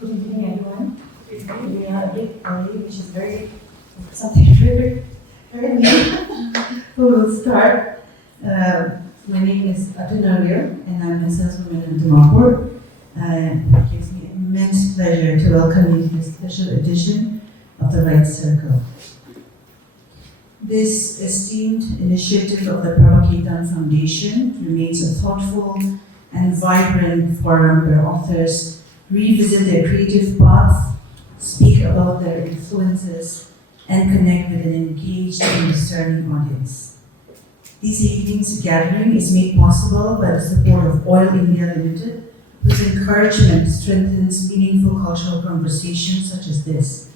Good evening, everyone. We are a bit early, which is something very new. Who will start? My name is Viketuno Rio, and I'm Ehsaas Woman of Dimapur. It gives me immense pleasure to welcome you to this special edition of the Right Circle. This esteemed initiative of the Abokali Foundation remains a thoughtful and vibrant forum where authors revisit their creative path, speak about their influences, and connect with an engaged and discerning audience. This evening's gathering is made possible by the support of Oil India Limited, whose encouragement strengthens meaningful cultural conversations such as this.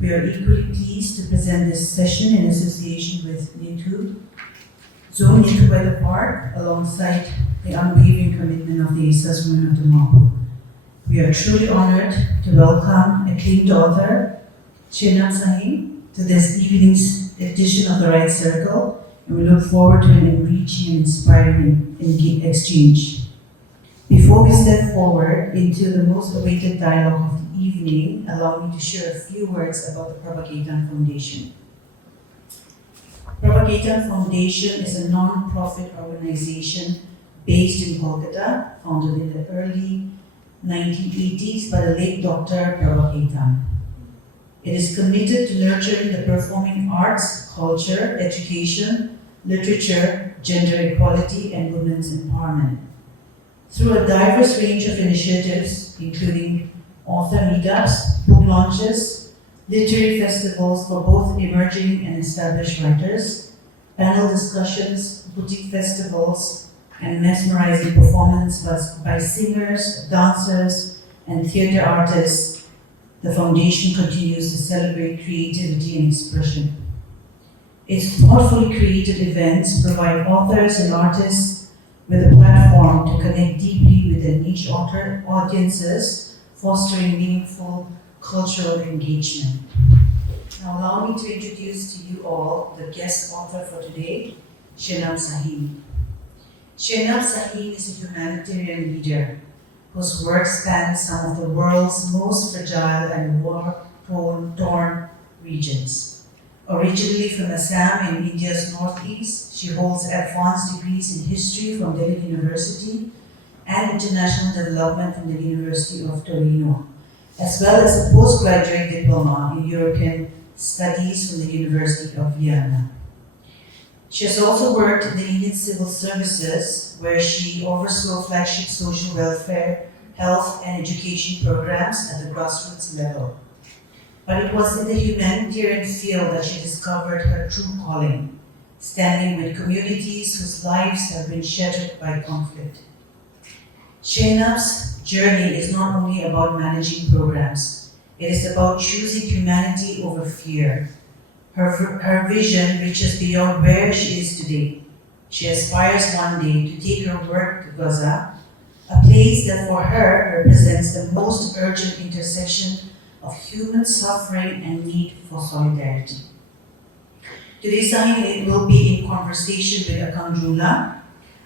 We are equally pleased to present this session in association with Niathu, Zone Niathu by the Park, alongside the unwavering commitment of the Ehsaas Woman of Dimapur. We are truly honored to welcome acclaimed author Shehnab Sahin to this evening's edition of the Right Circle, and we look forward to an enriching and inspiring exchange. Before we step forward into the most awaited dialogue of the evening, allow me to share a few words about the Abokali Foundation. Abokali Foundation is a non-profit organization based in Kolkata, founded in the early 1980s by the late Dr. Abokali. It is committed to nurturing the performing arts, culture, education, literature, gender equality, and women's empowerment. Through a diverse range of initiatives, including author meetups, book launches, literary festivals for both emerging and established writers, panel discussions, boutique festivals, and mesmerizing performance by singers, dancers, and theater artists, the Foundation continues to celebrate creativity and expression. Its thoughtfully created events provide authors and artists with a platform to connect deeply with their niche audiences, fostering meaningful cultural engagement. Now allow me to introduce to you all the guest author for today, Shehnab Sahin. Shehnab Sahin is a humanitarian leader whose work spans some of the world's most fragile and war-torn regions. Originally from Assam in India's northeast, she holds advanced degrees in history from Delhi University and international development from the University of Torino, as well as a postgraduate diploma in European studies from the University of Vienna. She has also worked in the Indian Civil Services, where she oversaw flagship social welfare, health, and education programs at the grassroots level. But it was in the humanitarian field that she discovered her true calling, standing with communities whose lives have been shattered by conflict. Shehnab's journey is not only about managing programs, it is about choosing humanity over fear. Her vision reaches beyond where she is today. She aspires one day to take her work to Gaza, a place that for her represents the most urgent intersection of human suffering and need for solidarity. Today, Sahin will be in conversation with Akangjungla.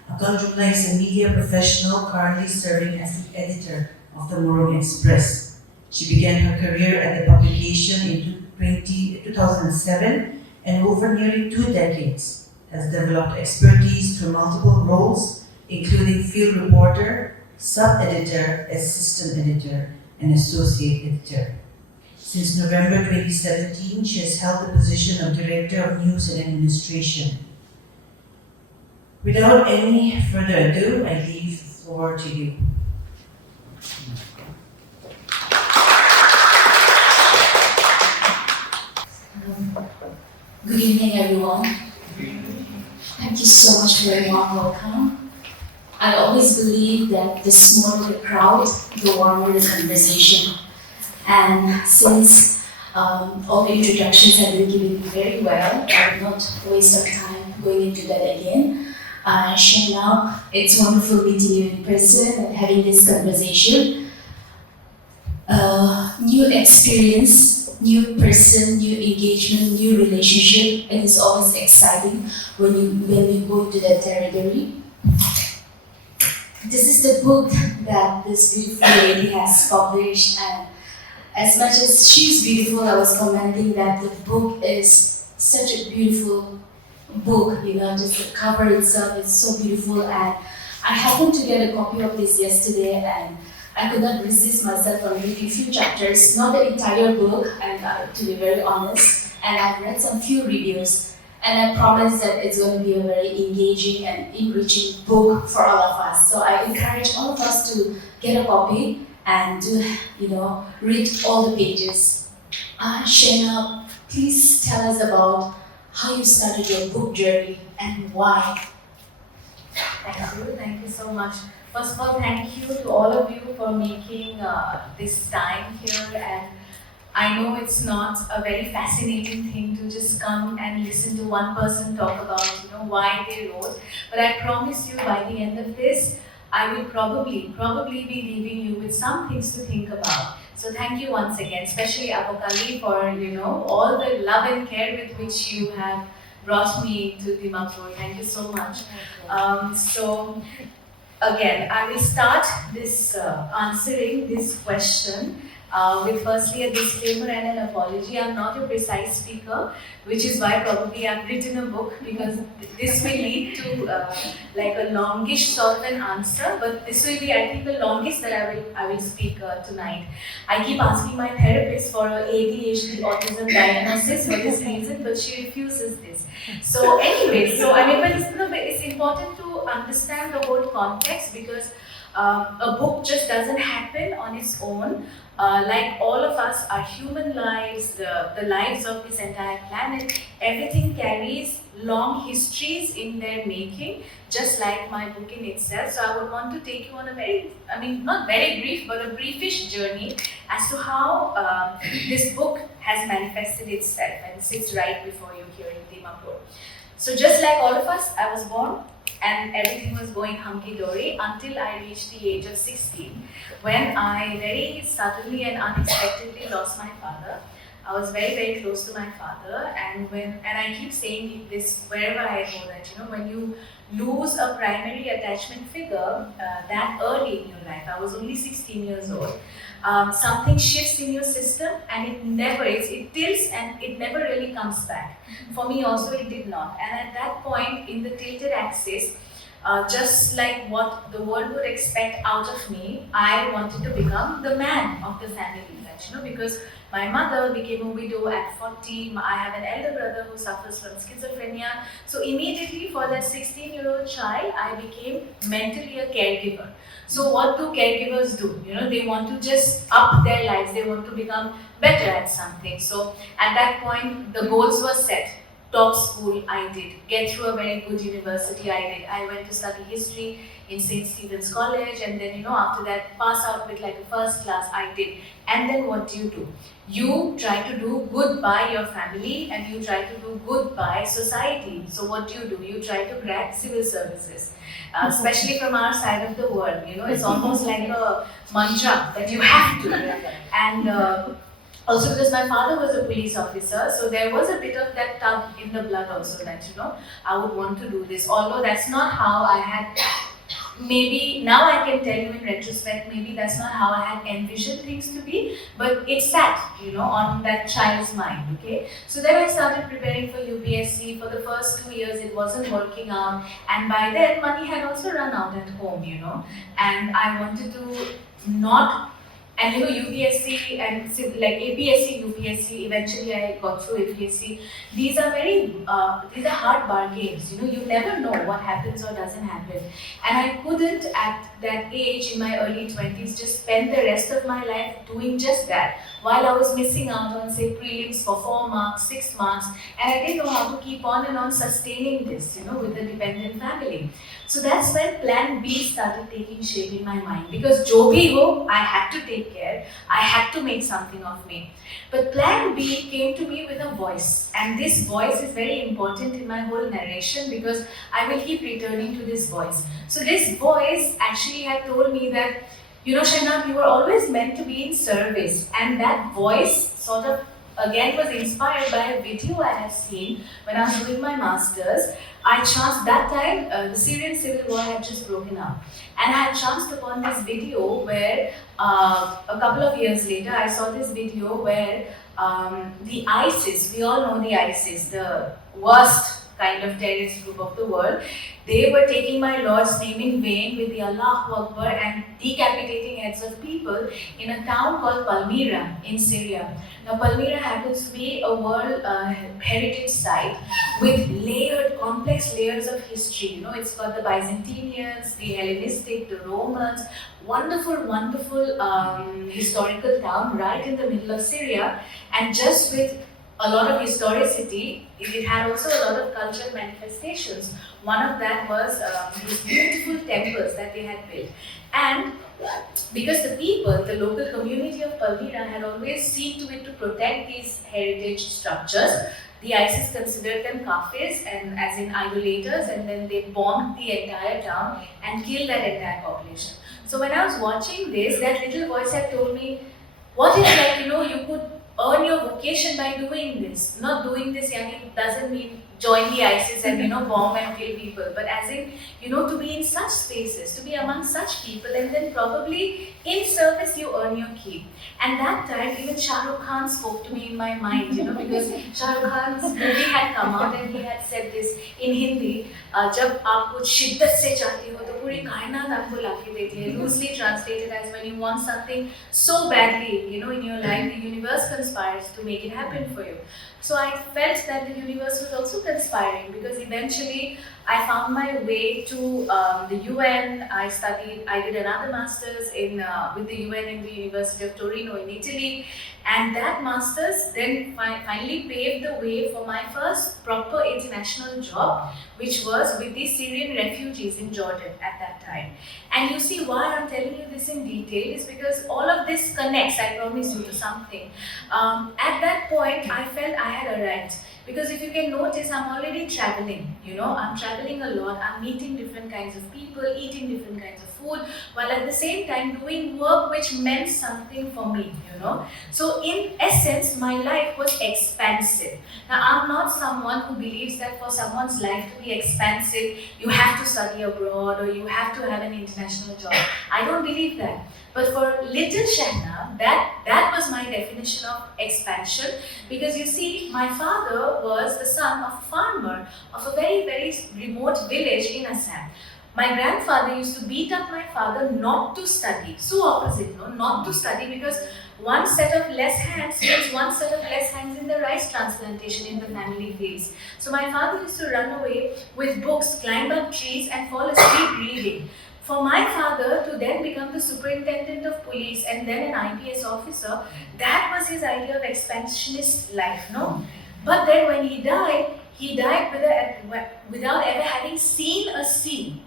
Akangjungla is a media professional currently serving as the editor of the Morong Express. She began her career at the publication in 2007, and over nearly 2 decades has developed expertise through multiple roles, including field reporter, sub-editor, assistant editor, and associate editor. Since November 2017, she has held the position of Director of News and Administration. Without any further ado, I leave the floor to you. Good evening, everyone. Thank you so much for your warm welcome. I always believe that the smaller the crowd, the warmer the conversation. And since all the introductions have been given very well, I will not waste our time going into that again. Shehnab, it's wonderful meeting you in person and having this conversation. New experience, new person, new engagement, new relationship, and it's always exciting when you go into that territory. this is the book that this beautiful lady has published, and as much as she's beautiful, I was commenting that the book is such a beautiful book, just the cover itself is so beautiful. And I happened to get a copy of this yesterday, and I could not resist myself from reading a few chapters, not the entire book, and to be very honest, and I've read some few reviews, and I promise that it's going to be a very engaging and enriching book for all of us. So I encourage all of us to get a copy and read all the pages. Shehnab, please tell us about how you started your book journey and why. Thank you so much. First of all, thank you to all of you for making this time here. And I know it's not a very fascinating thing to just come and listen to one person talk about why they wrote. But I promise you, by the end of this, I will probably be leaving you with some things to think about. So thank you once again, especially Abokali, for all the love and care with which you have brought me to Dimapur. Thank you so much. So again, I will start this answering this question with firstly a disclaimer and an apology. I'm not a precise speaker, which is why probably I've written a book, because this may lead to like a longish sort of an answer, but this will be, I think, the longest that I will speak tonight. I keep asking my therapist for a ADHD autism diagnosis for this reason, but she refuses this. So anyway, but it's important to understand the whole context, because a book just doesn't happen on its own. Like all of us, our human lives, the lives of this entire planet, everything carries long histories in their making, just like my book in itself. So I would want to take you on a very, not very brief, but a briefish journey as to how this book has manifested itself, and sits right before you here in Dimapur. So just like all of us, I was born and everything was going hunky-dory until I reached the age of 16, when I very suddenly and unexpectedly lost my father. I was very, very close to my father, and I keep saying this wherever I go, that when you lose a primary attachment figure that early in your life, I was only 16 years old, something shifts in your system, and it tilts and it never really comes back. For me also it did not, and at that point in the tilted axis, just like what the world would expect out of me, I wanted to become the man of the family, because my mother became a widow at 40. I have an elder brother who suffers from schizophrenia. So immediately for that 16-year-old child, I became mentally a caregiver. So what do caregivers do? They want to just up their lives. They want to become better at something. So at that point, the goals were set. Top school, I did. Get through a very good university, I did. I went to study history in St. Stephen's College, and then after that, pass out with like a first class, I did. And then what do? You try to do good by your family, and you try to do good by society. So what do? You try to crack civil services, especially from our side of the world. It's almost like a mantra that you have to. And also because my father was a police officer, so there was a bit of that tug in the blood also that, I would want to do this. Although that's not how I had, maybe now I can tell you in retrospect, maybe that's not how I had envisioned things to be, but it sat, on that child's mind, okay? So then I started preparing for UPSC. For the first 2 years, it wasn't working out, and by then money had also run out at home, and I wanted to not. And UPSC and like APSC, UPSC, eventually I got through APSC. These are hard bargains. You never know what happens or doesn't happen. And I couldn't at that age in my early 20s just spend the rest of my life doing just that, while I was missing out on, say, prelims for 4 marks, 6 marks, and I didn't know how to keep on and on sustaining this, with a dependent family. So that's when plan B started taking shape in my mind, because jo bhi ho, I had to take care, I had to make something of me. But plan B came to me with a voice, and this voice is very important in my whole narration, because I will keep returning to this voice. So this voice actually had told me that, Shehnab, you were always meant to be in service, and that voice sort of again was inspired by a video I had seen when I was doing my masters. I chanced that time, the Syrian civil war had just broken up, and I had chanced upon this video where a couple of years later I saw this video where the ISIS, we all know the ISIS, the worst kind of terrorist group of the world, they were taking my Lord's name in vain with the Allahu Akbar and decapitating heads of people in a town called Palmyra in Syria. Now Palmyra happens to be a world heritage site with layered, complex layers of history. You know, it's got the Byzantines, the Hellenistic, the Romans, wonderful, wonderful historical town right in the middle of Syria, and just with a lot of historicity, it had also a lot of cultural manifestations. One of that was these beautiful temples that they had built. And because the people, the local community of Palmyra had always seen to it to protect these heritage structures, the ISIS considered them kafirs and as in idolaters, and then they bombed the entire town and killed that entire population. So when I was watching this, that little voice had told me, what if, like, you know, you could earn your vocation by doing this. Not doing this doesn't mean join the ISIS and, you know, bomb and kill people, but as in, you know, to be in such spaces, to be among such people, and then probably in service you earn your keep. And that time even Shah Rukh Khan spoke to me in my mind, you know, because Shah Rukh Khan's movie had come out and he had said this in Hindi, जब आप कुछ शिद्दत से चाहते हो तो पूरी कायनात आपको लाके देती है. Loosely translated as when you want something so badly, you know, in your life, the universe conspires to make it happen for you. So I felt that the universe was also conspiring, because eventually I found my way to the UN. I did another master's with the UN in the University of Torino in Italy, and that master's then finally paved the way for my first proper international job, which was with the Syrian refugees in Jordan at that time. And you see why I'm telling you this in detail is because all of this connects, I promise you, to something. At that point, I felt I had arrived. Because if you can notice, I'm already traveling, you know, I'm traveling a lot, I'm meeting different kinds of people, eating different kinds of food, while at the same time doing work which meant something for me, you know. So in essence, my life was expansive. Now, I'm not someone who believes that for someone's life to be expansive, you have to study abroad or you have to have an international job. I don't believe that. But for little Shehnab, that was my definition of expansion, because you see, my father was the son of a farmer of a very, very remote village in Assam. My grandfather used to beat up my father not to study. So opposite, no? Not to study, because one set of less hands means one set of less hands in the rice transplantation in the family fields. So my father used to run away with books, climb up trees and fall asleep reading. For my father to then become the superintendent of police and then an IPS officer, that was his idea of expansionist life, no? But then when he died without ever having seen a sea.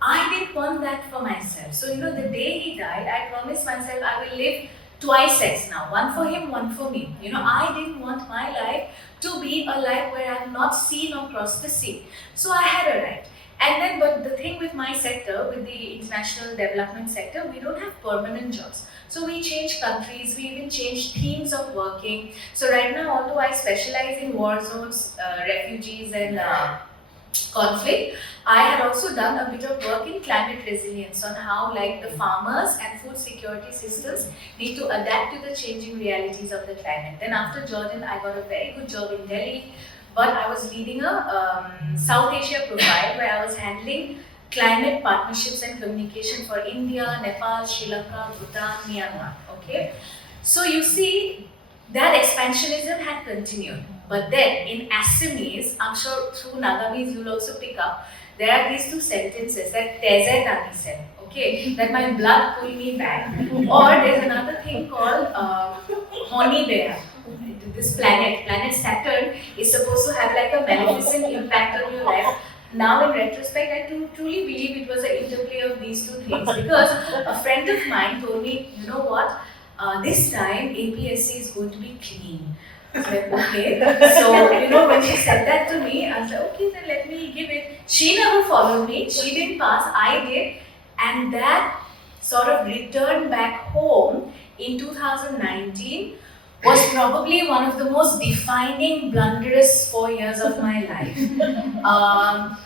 I didn't want that for myself. So, you know, the day he died, I promised myself I will live twice as now. One for him, one for me. You know, I didn't want my life to be a life where I have not seen or crossed the sea. So I had arrived. And then, but the thing with my sector, with the international development sector, we don't have permanent jobs. So we change countries, we even change themes of working. So right now, although I specialize in war zones, refugees and conflict, I had also done a bit of work in climate resilience on how, like, the farmers and food security systems need to adapt to the changing realities of the climate. Then after Jordan, I got a very good job in Delhi. But I was leading a South Asia profile where I was handling climate partnerships and communication for India, Nepal, Sri Lanka, Bhutan, Myanmar. Okay, so you see that expansionism had continued. But then in Assamese, I'm sure through Nagamese you'll also pick up, there are these two sentences that Teze Tani said. Okay, that my blood pulled me back. Or there's another thing called Honey Bear. This planet Saturn, is supposed to have like a maleficent impact on your life. Now in retrospect, I truly believe it was an interplay of these two things, because a friend of mine told me, you know what, this time APSC is going to be clean. I was like, okay. So, you know, when she said that to me, I was like, okay, then let me give it. She never followed me, she didn't pass, I did. And that sort of returned back home in 2019 was probably one of the most defining, blunderous 4 years of my life.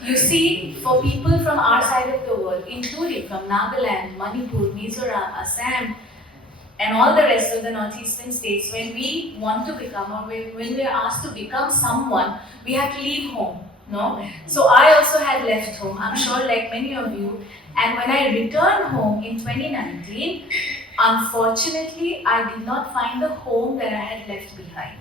You see, for people from our side of the world, including from Nagaland, Manipur, Mizoram, Assam, and all the rest of the northeastern states, when we want to become or when we are asked to become someone, we have to leave home. No? So I also had left home, I'm sure like many of you. And when I returned home in 2019, unfortunately, I did not find the home that I had left behind.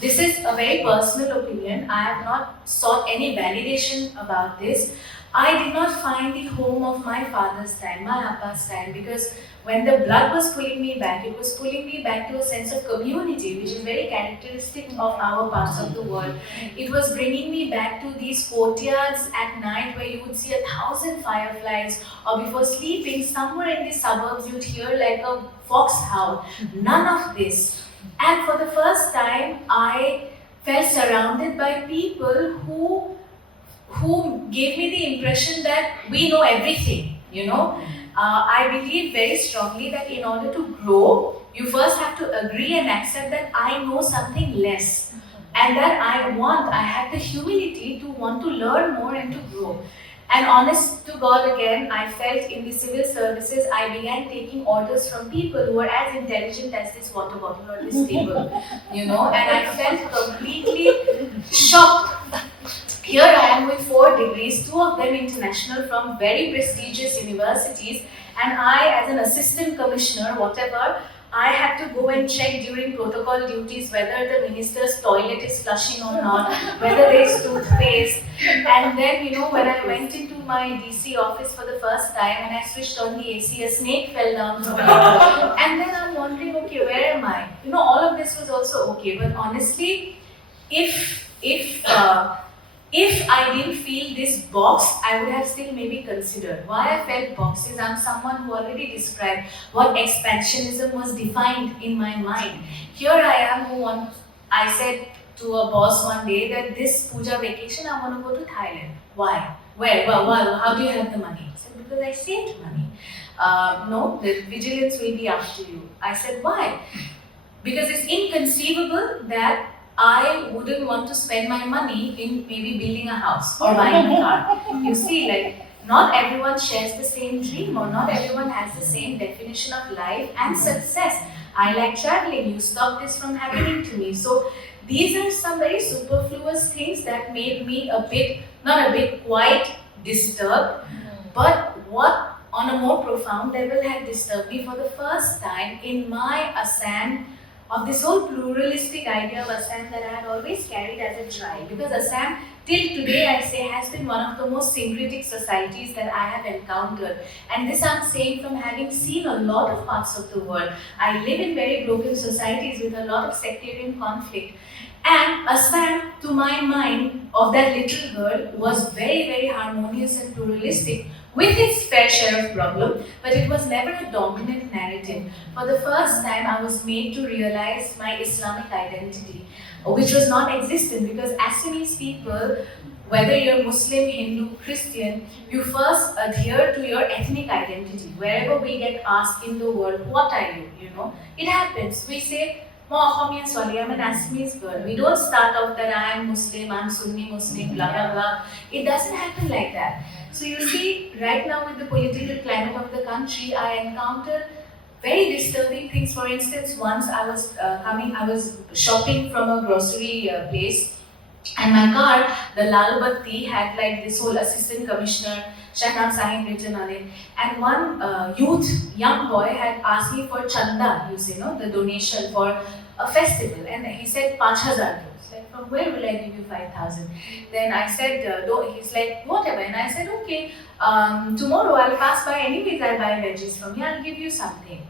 This is a very personal opinion. I have not sought any validation about this. I did not find the home of my father's time, my appa's time, because when the blood was pulling me back, it was pulling me back to a sense of community, which is very characteristic of our parts of the world. It was bringing me back to these courtyards at night where you would see 1,000 fireflies, or before sleeping, somewhere in the suburbs, you'd hear like a fox howl. None of this. And for the first time, I felt surrounded by people who gave me the impression that we know everything, you know. I believe very strongly that in order to grow, you first have to agree and accept that I know something less. And that I have the humility to want to learn more and to grow. And honest to God again, I felt in the civil services, I began taking orders from people who were as intelligent as this water bottle or this table, you know, and I felt completely shocked. Here I am with 4 degrees, 2 of them international from very prestigious universities, and I, as an assistant commissioner, whatever, I had to go and check during protocol duties whether the minister's toilet is flushing or not, whether there is toothpaste. And then, you know, when I went into my DC office for the first time and I switched on the AC, a snake fell down from it. And then I'm wondering, okay, where am I? You know, all of this was also okay, but honestly, if I didn't feel this box, I would have still maybe considered. Why I felt boxes, I'm someone who already described what expansionism was defined in my mind. Here I am I said to a boss one day that this puja vacation I want to go to Thailand. Why? Where? Well, how do you have the money? I said, because I saved money. No, the vigilance will be after you. I said, why? Because it's inconceivable that I wouldn't want to spend my money in maybe building a house or buying a car. You see, like, not everyone shares the same dream or not everyone has the same definition of life and success. I like traveling, you stop this from happening to me. So these are some very superfluous things that made me quite disturbed. But what on a more profound level had disturbed me for the first time in my Assam, of this whole pluralistic idea of Assam that I had always carried as a child. Because Assam, till today I say, has been one of the most syncretic societies that I have encountered. And this I'm saying from having seen a lot of parts of the world. I live in very broken societies with a lot of sectarian conflict. And Assam, to my mind, of that little girl, was very, very harmonious and pluralistic, with its fair share of problem, but it was never a dominant narrative. For the first time, I was made to realize my Islamic identity, which was non-existent, because Assamese people, whether you're Muslim, Hindu, Christian, you first adhere to your ethnic identity. Wherever we get asked in the world, what are you, you know? It happens. We say, I'm an Assamese girl. We don't start off that I'm Muslim, I'm Sunni Muslim, blah, blah, blah. It doesn't happen like that. So you see, right now with the political climate of the country, I encountered very disturbing things. For instance, once I was shopping from a grocery place, and my car, the Lal Batti, had like this whole assistant commissioner, Shehnab Sahin written on it. And one young boy had asked me for chanda, the donation for a festival. And he said, 5,000. Like, from where will I give you 5,000? Then I said, he's like, whatever. And I said, okay, tomorrow I'll pass by anyways, I'll buy veggies from you, I'll give you something.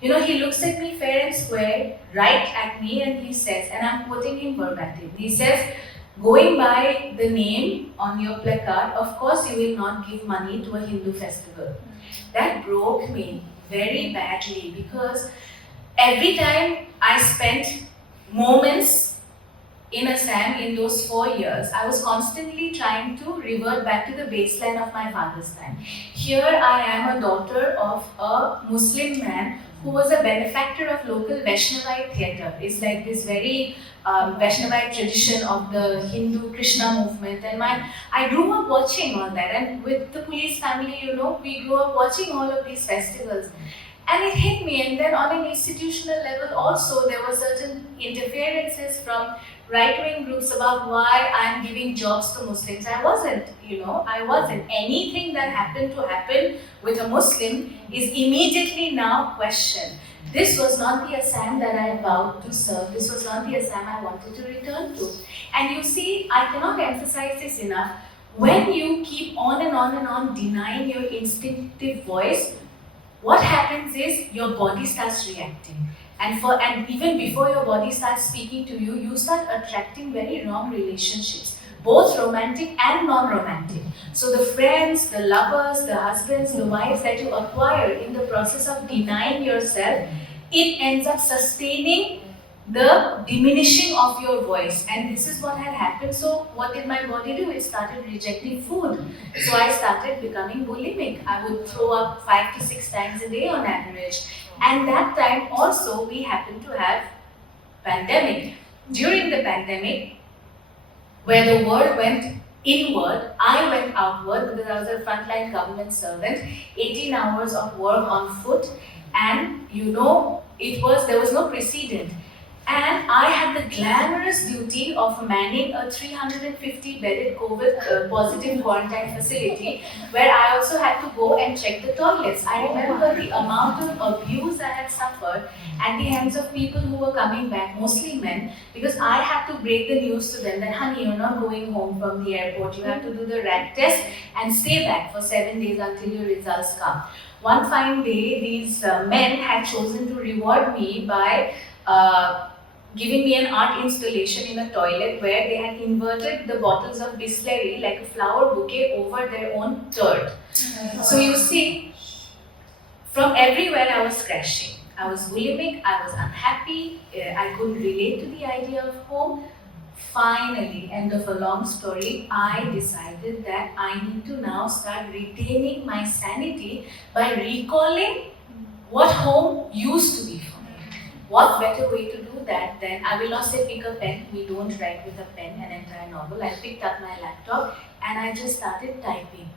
You know, he looks at me fair and square, right at me, and he says, and I'm quoting him verbatim, he says, going by the name on your placard, of course you will not give money to a Hindu festival. That broke me very badly, because every time I spent moments in Assam in those 4 years, I was constantly trying to revert back to the baseline of my father's time. Here I am, a daughter of a Muslim man who was a benefactor of local Vaishnavite theatre. It's like this very Vaishnavite tradition of the Hindu Krishna movement. And I grew up watching all that. And with the police family, we grew up watching all of these festivals. And it hit me, and then on an institutional level also, there were certain interferences from right-wing groups about why I'm giving jobs to Muslims. I wasn't. Anything that happened to happen with a Muslim is immediately now questioned. This was not the Assam that I vowed to serve. This was not the Assam I wanted to return to. And you see, I cannot emphasize this enough. When you keep on and on and on denying your instinctive voice, what happens is your body starts reacting. And even before your body starts speaking to you, you start attracting very wrong relationships, both romantic and non-romantic. So the friends, the lovers, the husbands, the wives that you acquire in the process of denying yourself, it ends up sustaining the diminishing of your voice. And this is what had happened. So what did my body do? It started rejecting food. So I started becoming bulimic. I would throw up 5 to 6 times a day on average. And that time also we happened to have pandemic. During the pandemic, where the world went inward, I went outward because I was a frontline government servant, 18 hours of work on foot, and there was no precedent. And I had the glamorous duty of manning a 350-bedded COVID positive quarantine facility where I also had to go and check the toilets. I remember the amount of abuse I had suffered at the hands of people who were coming back, mostly men, because I had to break the news to them that, honey, you're not going home from the airport. You have to do the RAT test and stay back for 7 days until your results come. One fine day, these men had chosen to reward me by giving me an art installation in a toilet where they had inverted the bottles of Bisleri like a flower bouquet over their own turd. So you see, from everywhere I was crashing. I was bulimic, I was unhappy, I couldn't relate to the idea of home. Finally, end of a long story, I decided that I need to now start retaining my sanity by recalling what home used to be for me. What better way to do that than, I will not say pick a pen, we don't write with a pen an entire novel. I picked up my laptop and I just started typing.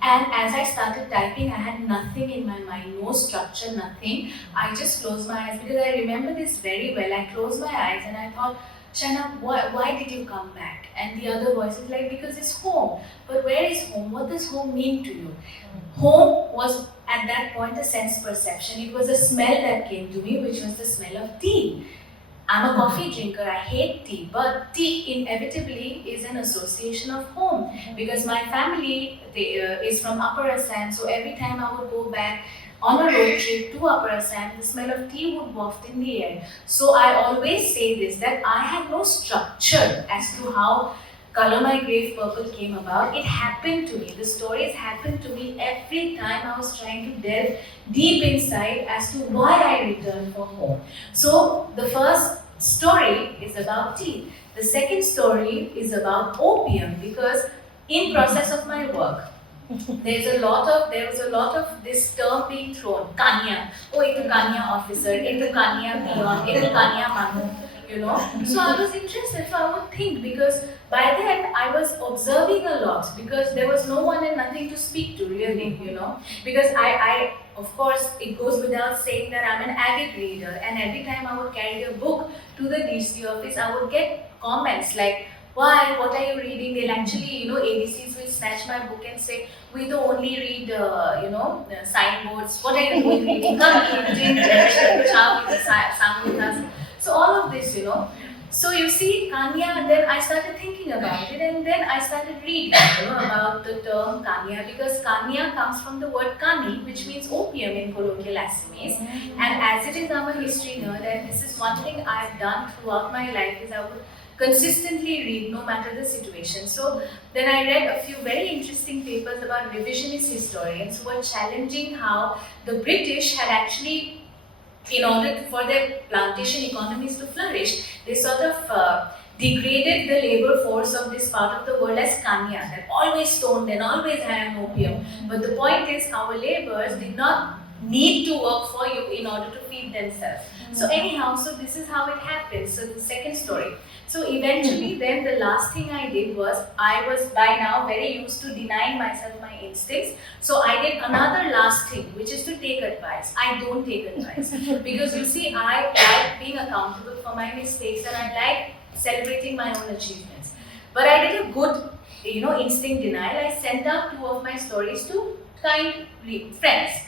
And as I started typing, I had nothing in my mind, no structure, nothing. I just closed my eyes because I remember this very well. I closed my eyes and I thought, Shehnab, why did you come back? And the other voice is like, because it's home. But where is home? What does home mean to you? Home was at that point a sense perception. It was a smell that came to me, which was the smell of tea. I'm a coffee drinker, I hate tea, but tea inevitably is an association of home because my family is from Upper Assam, so every time I would go back on a road trip to Upper Assam, the smell of tea would waft in the air. So I always say this, that I had no structure as to how Color My Grave Purple came about. It happened to me. The stories happened to me every time I was trying to delve deep inside as to why I returned for home. So the first story is about tea. The second story is about opium because in process of my work, there was a lot of this term being thrown, Kanya. Oh, it's a Kanya officer, it's a Kanya peon, it's a Kanya manu. So I was interested, so I would think because by then I was observing a lot because there was no one and nothing to speak to really, because I of course it goes without saying that I'm an avid reader and every time I would carry a book to the DC office I would get comments like, why, what are you reading? They'll actually, ADCs will snatch my book and say, we don't only read, signboards, what are you doing reading? Come read, so all of this, So you see, Kanya, and then I started thinking about it, and then I started reading, about the term Kanya, because Kanya comes from the word Kani, which means opium in colloquial Assamese. And as it is, I'm a history nerd, and this is one thing I've done throughout my life, is I would consistently read no matter the situation. So then I read a few very interesting papers about revisionist historians who were challenging how the British had actually, in order for their plantation economies to flourish, they sort of degraded the labor force of this part of the world as kanya, that always stoned and always had opium. But the point is, our laborers did not need to work for you in order to feed themselves. So anyhow, so this is how it happened. So the second story. So eventually then the last thing I did was, I was by now very used to denying myself my instincts. So I did another last thing, which is to take advice. I don't take advice. Because you see, I like being accountable for my mistakes and I like celebrating my own achievements. But I did a good, instinct denial. I sent out 2 of my stories to kind friends.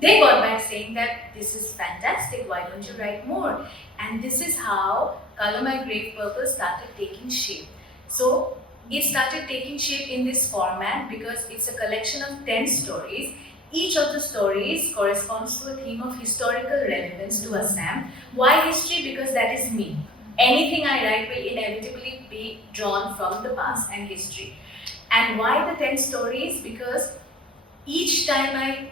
They got back saying that this is fantastic, why don't you write more? And this is how Color My Grave Purple started taking shape. So it started taking shape in this format because it's a collection of 10 stories. Each of the stories corresponds to a theme of historical relevance to Assam. Why history? Because that is me. Anything I write will inevitably be drawn from the past and history. And why the 10 stories? Because each time I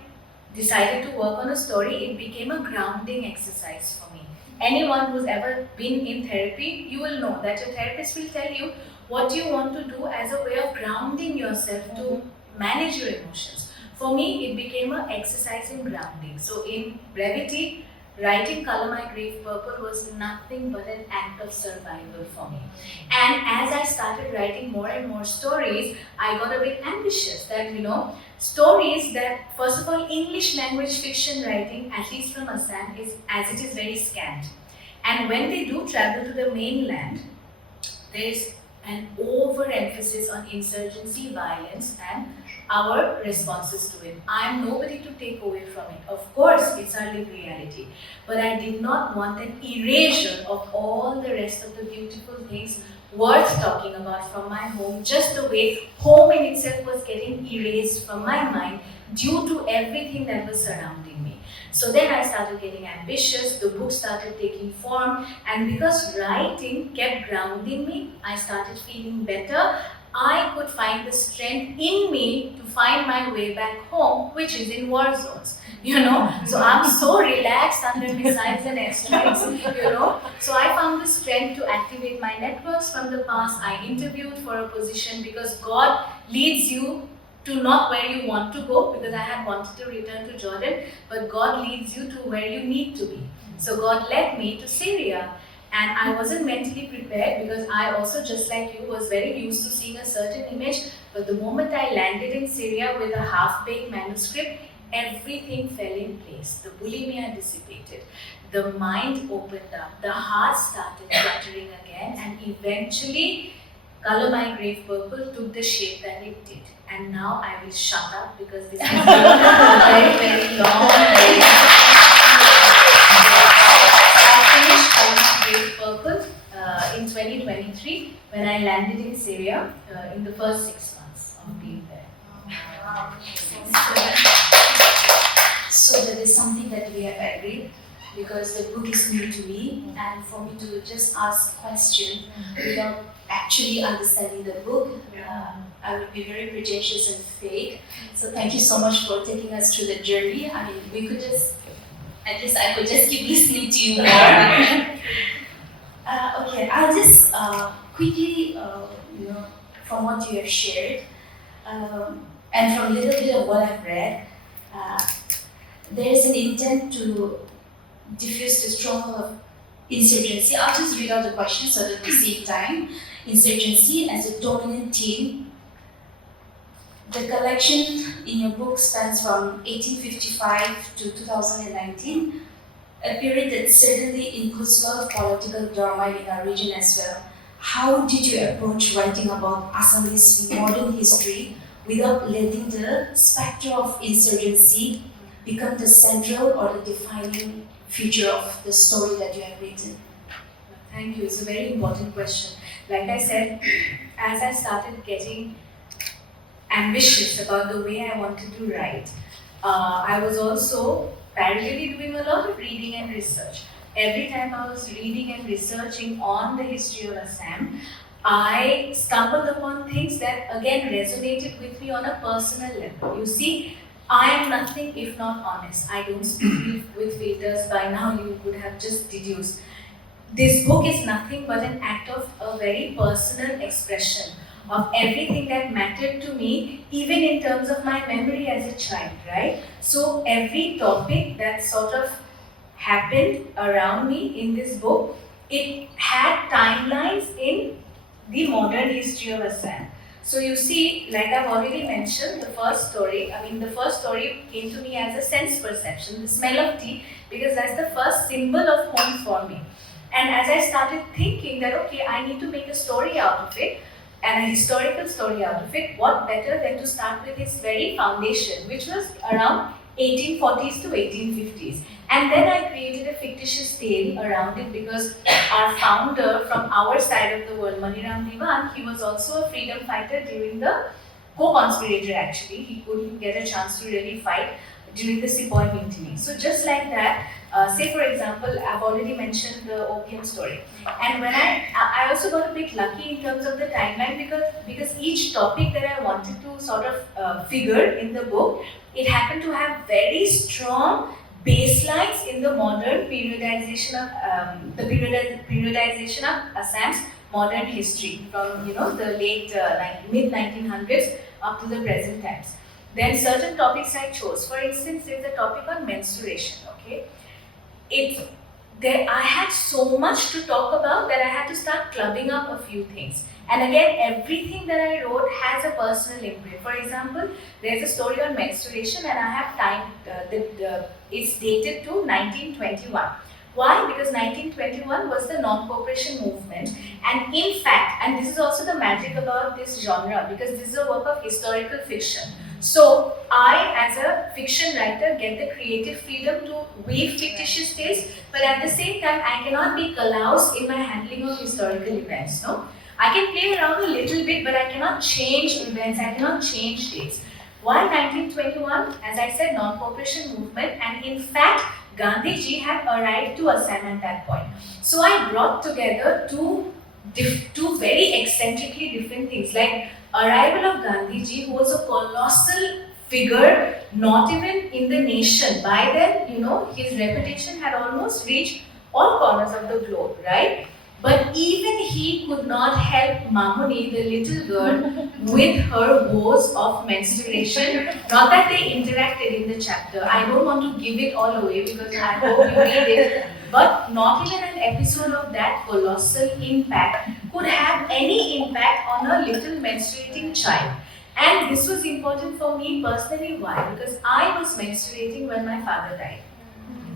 decided to work on a story, it became a grounding exercise for me. Anyone who's ever been in therapy, you will know that your therapist will tell you what you want to do as a way of grounding yourself to manage your emotions. For me, it became an exercise in grounding. So in brevity, writing Color My Grave Purple was nothing but an act of survival for me. And as I started writing more and more stories, I got a bit ambitious that, stories that, first of all, English language fiction writing, at least from Assam, is as it is very scant. And when they do travel to the mainland, there is an overemphasis on insurgency, violence, and our responses to it. I am nobody to take away from it. Of course, it's our lived reality. But I did not want an erasure of all the rest of the beautiful things worth talking about from my home, just the way home in itself was getting erased from my mind due to everything that was surrounding me. So then I started getting ambitious, the book started taking form, and because writing kept grounding me, I started feeling better. I could find the strength in me to find my way back home, which is in war zones. So I'm so relaxed under missiles and airstrikes, So I found the strength to activate my networks from the past. I interviewed for a position because God leads you to not where you want to go, because I had wanted to return to Jordan, but God leads you to where you need to be. So God led me to Syria. And I wasn't mentally prepared because I also, just like you, was very used to seeing a certain image. But the moment I landed in Syria with a half-baked manuscript, everything fell in place. The bulimia dissipated. The mind opened up. The heart started fluttering again. And eventually, Color My Grave Purple took the shape that it did. And now I will shut up because this is a very, very long, Grave Purple in 2023 when I landed in Syria in the first 6 months of being there. So that is something that we have agreed, because the book is new to me, and for me to just ask questions without actually understanding the book, I would be very pretentious and fake. So thank you so much for taking us through the journey. I mean, we could just, at least I could just keep listening to you more. Okay, I'll just quickly, from what you have shared, and from a little bit of what I've read, there is an intent to diffuse the struggle of insurgency. I'll just read out the question so that we save time. Insurgency as a dominant theme. The collection in your book spans from 1855 to 2019, a period that certainly includes a lot of political turmoil in our region as well. How did you approach writing about Assamese modern history without letting the spectre of insurgency become the central or the defining feature of the story that you have written? Thank you. It's a very important question. Like I said, as I started getting ambitious about the way I wanted to write, I was also parallelly doing a lot of reading and research. Every time I was reading and researching on the history of Assam, I stumbled upon things that again resonated with me on a personal level. You see, I am nothing if not honest. I don't speak with filters. By now you would have just deduced. this book is nothing but an act of a very personal expression of everything that mattered to me, even in terms of my memory as a child, right? So every topic that sort of happened around me in this book, it had timelines in the modern history of Assam. So you see, like I've already mentioned, the first story came to me as a sense perception, the smell of tea, because that's the first symbol of home for me. And as I started thinking that, okay, I need to make a story out of it, and a historical story out of it, what better than to start with its very foundation, which was around 1840s to 1850s. And then I created a fictitious tale around it because our founder from our side of the world, Maniram Diwan, he was also a freedom fighter during the co-conspirator actually. He couldn't get a chance to really fight during the Sepoy Mutiny. So just like that, say for example, I've already mentioned the opium story. And when I also got a bit lucky in terms of the timeline because each topic that I wanted to sort of figure in the book, it happened to have very strong baselines in the modern periodization of Assam's modern history from the late mid 1900s up to the present times. Then certain topics I chose. For instance, there's a topic on menstruation. Okay, I had so much to talk about that I had to start clubbing up a few things. And again, everything that I wrote has a personal imprint. For example, there's a story on menstruation, and I have time. It's dated to 1921. Why? Because 1921 was the non-cooperation movement, and in fact, and this is also the magic about this genre, because this is a work of historical fiction. So I, as a fiction writer, get the creative freedom to weave fictitious tales, but at the same time, I cannot be callous in my handling of historical events. No, I can play around a little bit, but I cannot change events. I cannot change dates. Why 1921? As I said, non-cooperation movement, and in fact, Gandhiji had arrived to Assam at that point. So I brought together two very eccentrically different things, like arrival of Gandhiji, who was a colossal figure, not even in the nation. By then, his reputation had almost reached all corners of the globe, right? But even he could not help Mamuni, the little girl, with her woes of menstruation. Not that they interacted in the chapter. I don't want to give it all away because I hope you read it. But not even an episode of that colossal impact could have any impact on a little menstruating child. And this was important for me personally. Why? Because I was menstruating when my father died.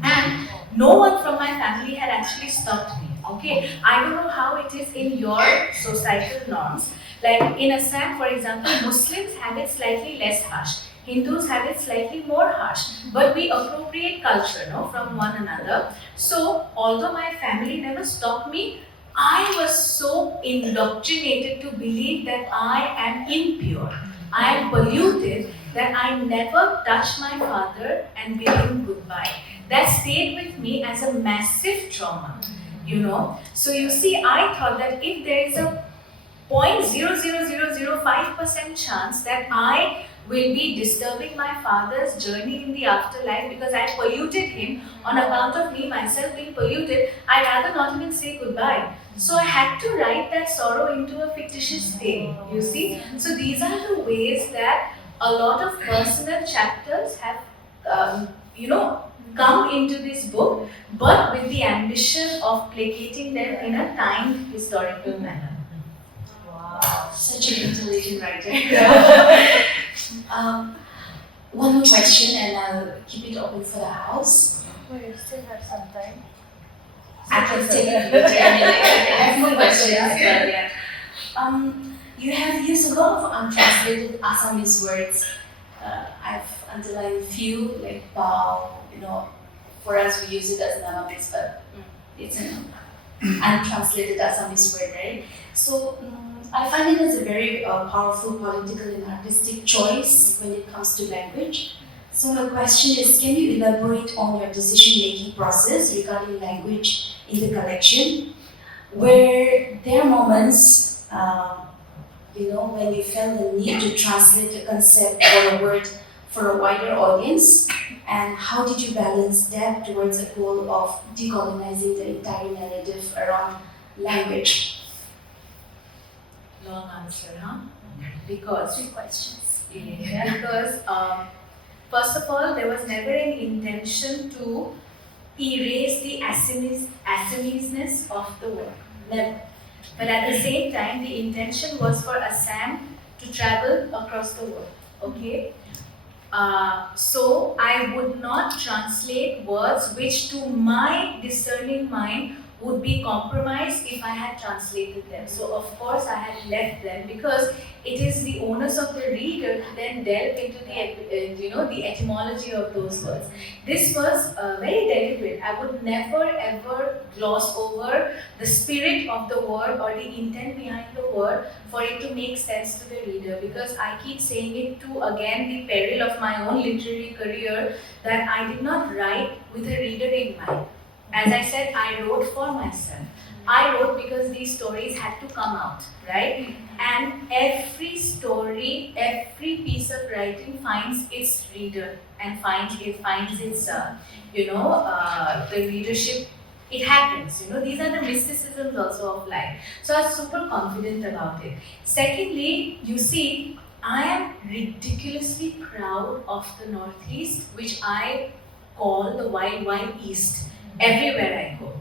And no one from my family had actually stopped me. Okay, I don't know how it is in your societal norms. Like in Assam, for example, Muslims have it slightly less harsh. Hindus have it slightly more harsh. But we appropriate culture, from one another. So, although my family never stopped me, I was so indoctrinated to believe that I am impure, I am polluted, that I never touched my father and bid him goodbye. That stayed with me as a massive trauma. So you see, I thought that if there is a 0.00005% chance that I will be disturbing my father's journey in the afterlife because I polluted him on account of me myself being polluted, I'd rather not even say goodbye. So I had to write that sorrow into a fictitious tale, you see. So these are the ways that a lot of personal chapters have, come into this book, but with the ambition of placating them in a timed historical manner. Wow, such an intelligent writer. One more question, and I'll keep it open for the house. We still have some time. I can take it later. I have more questions, but yeah. You have used a lot of untranslated Assamese words. I've underlined a few, like bao. For us we use it as an Assamese, but it's an untranslated Assamese word, right? So I find it as a very powerful political and artistic choice when it comes to language. So my question is, can you elaborate on your decision-making process regarding language in the collection, where there are moments, when you felt the need to translate a concept or a word for a wider audience, And how did you balance that towards the goal of decolonizing the entire narrative around language? Long answer, huh? Because 3 questions. yeah, because first of all, there was never an intention to erase the Assamese-ness of the work. Never. But at the same time, the intention was for Assam to travel across the world. Okay? So I would not translate words which to my discerning mind would be compromised if I had translated them. So of course I had left them because it is the onus of the reader to then delve into the etymology of those words. This was very deliberate. I would never ever gloss over the spirit of the word or the intent behind the word for it to make sense to the reader, because I keep saying it to again the peril of my own literary career that I did not write with a reader in mind. As I said, I wrote for myself. I wrote because these stories had to come out, right? And every story, every piece of writing finds its reader and finds its, the readership. It happens, these are the mysticisms also of life. So I was super confident about it. Secondly, you see, I am ridiculously proud of the Northeast, which I call the Wild Wild East. Everywhere I go,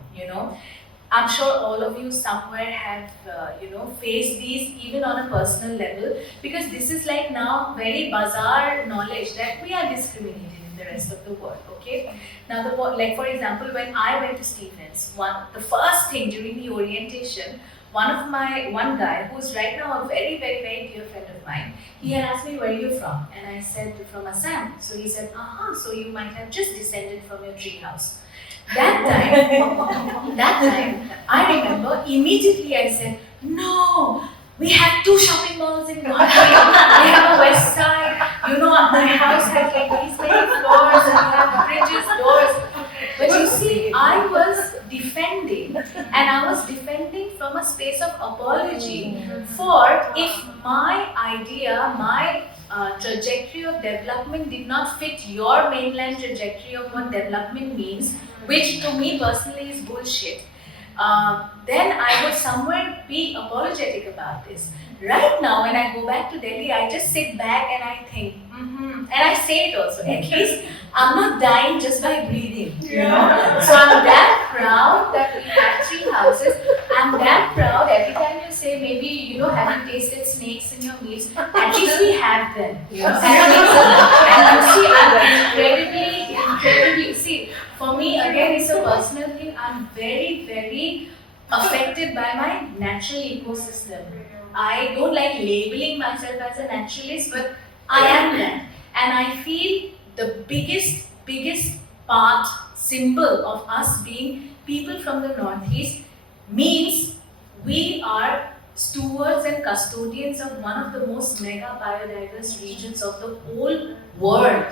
I'm sure all of you somewhere have, faced these even on a personal level, because this is like now very bizarre knowledge that we are discriminated in the rest of the world, okay? Now, like for example, when I went to Stevens, the first thing during the orientation, one guy who's right now a very, very, very dear friend of mine, he had asked me, where are you from? And I said, from Assam. So he said, so you might have just descended from your tree house. That time, I remember immediately I said, no, we have 2 shopping malls in Guwahati. We have a west side. My house has like these many floors and we have bridges, doors. But you see, I was defending, and I was defending from a space of apology for if my idea, my trajectory of development did not fit your mainland trajectory of what development means, which to me personally is bullshit, then I would somewhere be apologetic about this. Right now, when I go back to Delhi, I just sit back and I think, and I say it also, at least I'm not dying just by breathing, So I'm that proud that we have 3 houses. I'm that proud every time you say, maybe, have you tasted snakes in your meals? At least we have them. And you see, I'm incredibly, see, for me, again, it's a personal thing. I'm very, very affected by my natural ecosystem. I don't like labeling myself as a naturalist, but I am that. And I feel the biggest symbol of us being people from the Northeast means we are stewards and custodians of one of the most mega biodiverse regions of the whole world,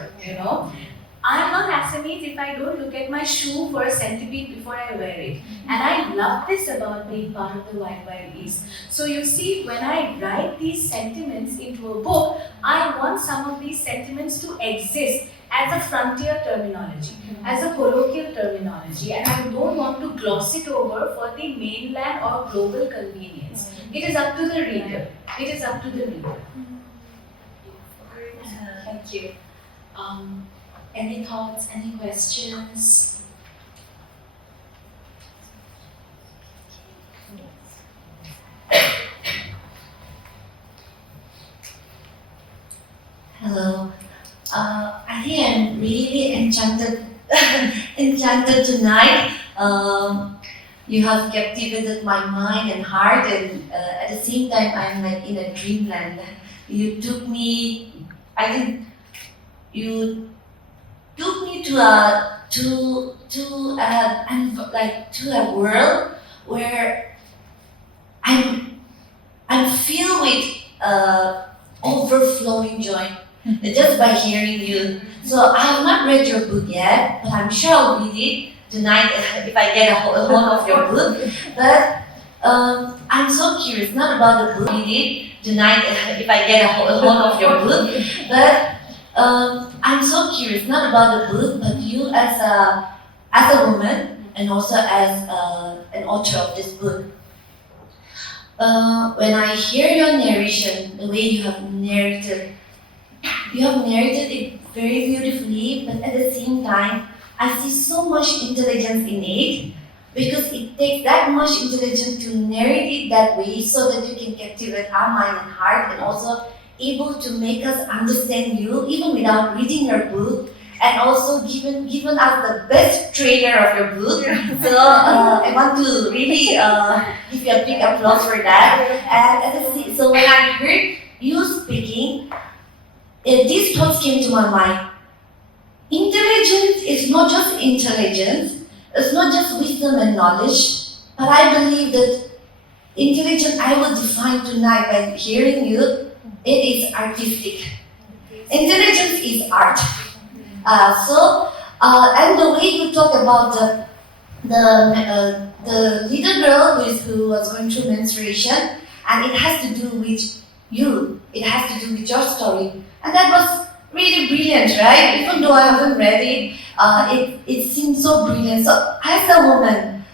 I am not Assamese if I don't look at my shoe for a centipede before I wear it. And I love this about being part of the Wild Wild East. So you see, when I write these sentiments into a book, I want some of these sentiments to exist as a frontier terminology, as a colloquial terminology, and I don't want to gloss it over for the mainland or global convenience. It is up to the reader. It is up to the reader. Thank you. Any thoughts, any questions? Hello. I think I'm really enchanted tonight. You have captivated my mind and heart, and at the same time, I'm like in a dreamland. You took me to a world where I'm filled with overflowing joy just by hearing you. So I have not read your book yet, but I'm sure I'll read it tonight if I get a hold of your book. But I'm so curious, not about the book. Read it tonight if I get a hold of your book, but I'm so curious, not about the book, but you as a woman and also as an author of this book. When I hear your narration, the way you have narrated it very beautifully, but at the same time, I see so much intelligence in it because it takes that much intelligence to narrate it that way so that you can captivate our mind and heart and also able to make us understand you even without reading your book and also given us the best trailer of your book. So I want to really give you a big applause for that. And so when I heard you speaking, these thoughts came to my mind. Intelligence is not just intelligence, it's not just wisdom and knowledge, but I believe that intelligence I will define tonight by hearing you, it is artistic. Intelligence is art. And the way you talk about the little girl who was going through menstruation, and it has to do with you, it has to do with your story. And that was really brilliant, right? Even though I haven't read it, it seemed so brilliant. So as a woman,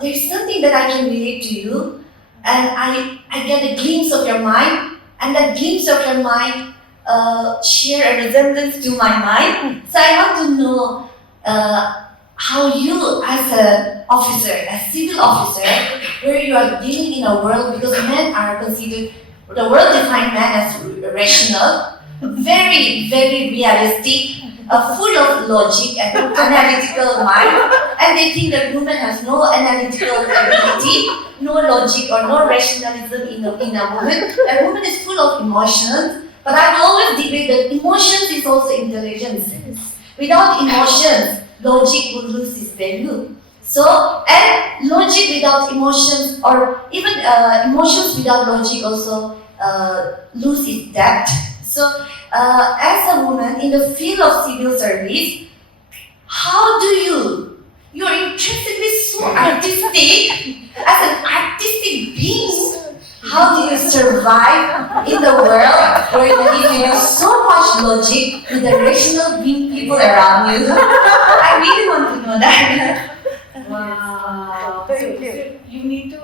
there's something that I can relate to you, and I get a glimpse of your mind, and that glimpse of your mind share a resemblance to my mind. So I want to know how you, as an officer, a civil officer, where you are dealing in a world, because men are considered, the world defines man as rational, very, very realistic, full of logic and analytical mind, and they think that woman has no analytical ability, no logic or no rationalism in a woman. A woman is full of emotions, but I will always debate that emotions is also intelligence. Without emotions, logic will lose its value. So, and logic without emotions, or even emotions without logic also lose its depth. So, as a woman in the field of civil service, how do you're intrinsically so artistic, as an artistic being, how do you survive in the world where you use so much logic with the rational being people around you? I really want to know that. Wow. Thank So you. you need to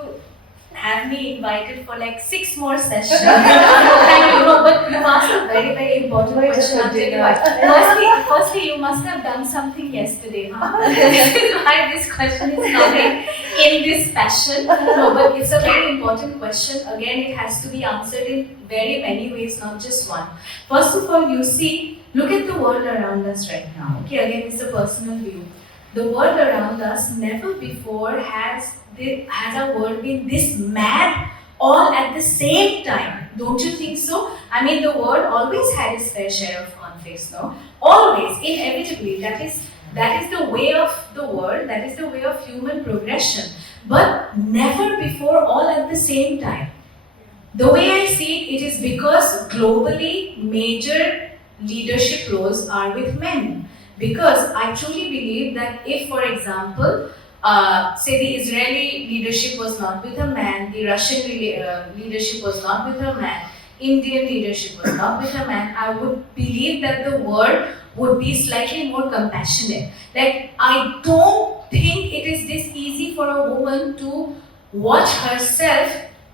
have me invited for like 6 more sessions. Thank you. No, but you asked a very, very important Why question. just I'll tell you dinner? why. Firstly, you must have done something yesterday, huh? This is why this question is coming in this fashion. No, but it's a very important question. Again, it has to be answered in very many ways, not just one. First of all, you see, look at the world around us right now. Okay, again, it's a personal view. The world around us never before has our world been this mad all at the same time. Don't you think so? I mean, the world always had its fair share of conflicts, no? Always, inevitably. That is the way of the world, that is the way of human progression. But never before all at the same time. The way I see it, it is because globally major leadership roles are with men. Because I truly believe that if, for example, say the Israeli leadership was not with a man, the Russian leadership was not with a man, Indian leadership was not with a man, I would believe that the world would be slightly more compassionate. Like, I don't think it is this easy for a woman to watch herself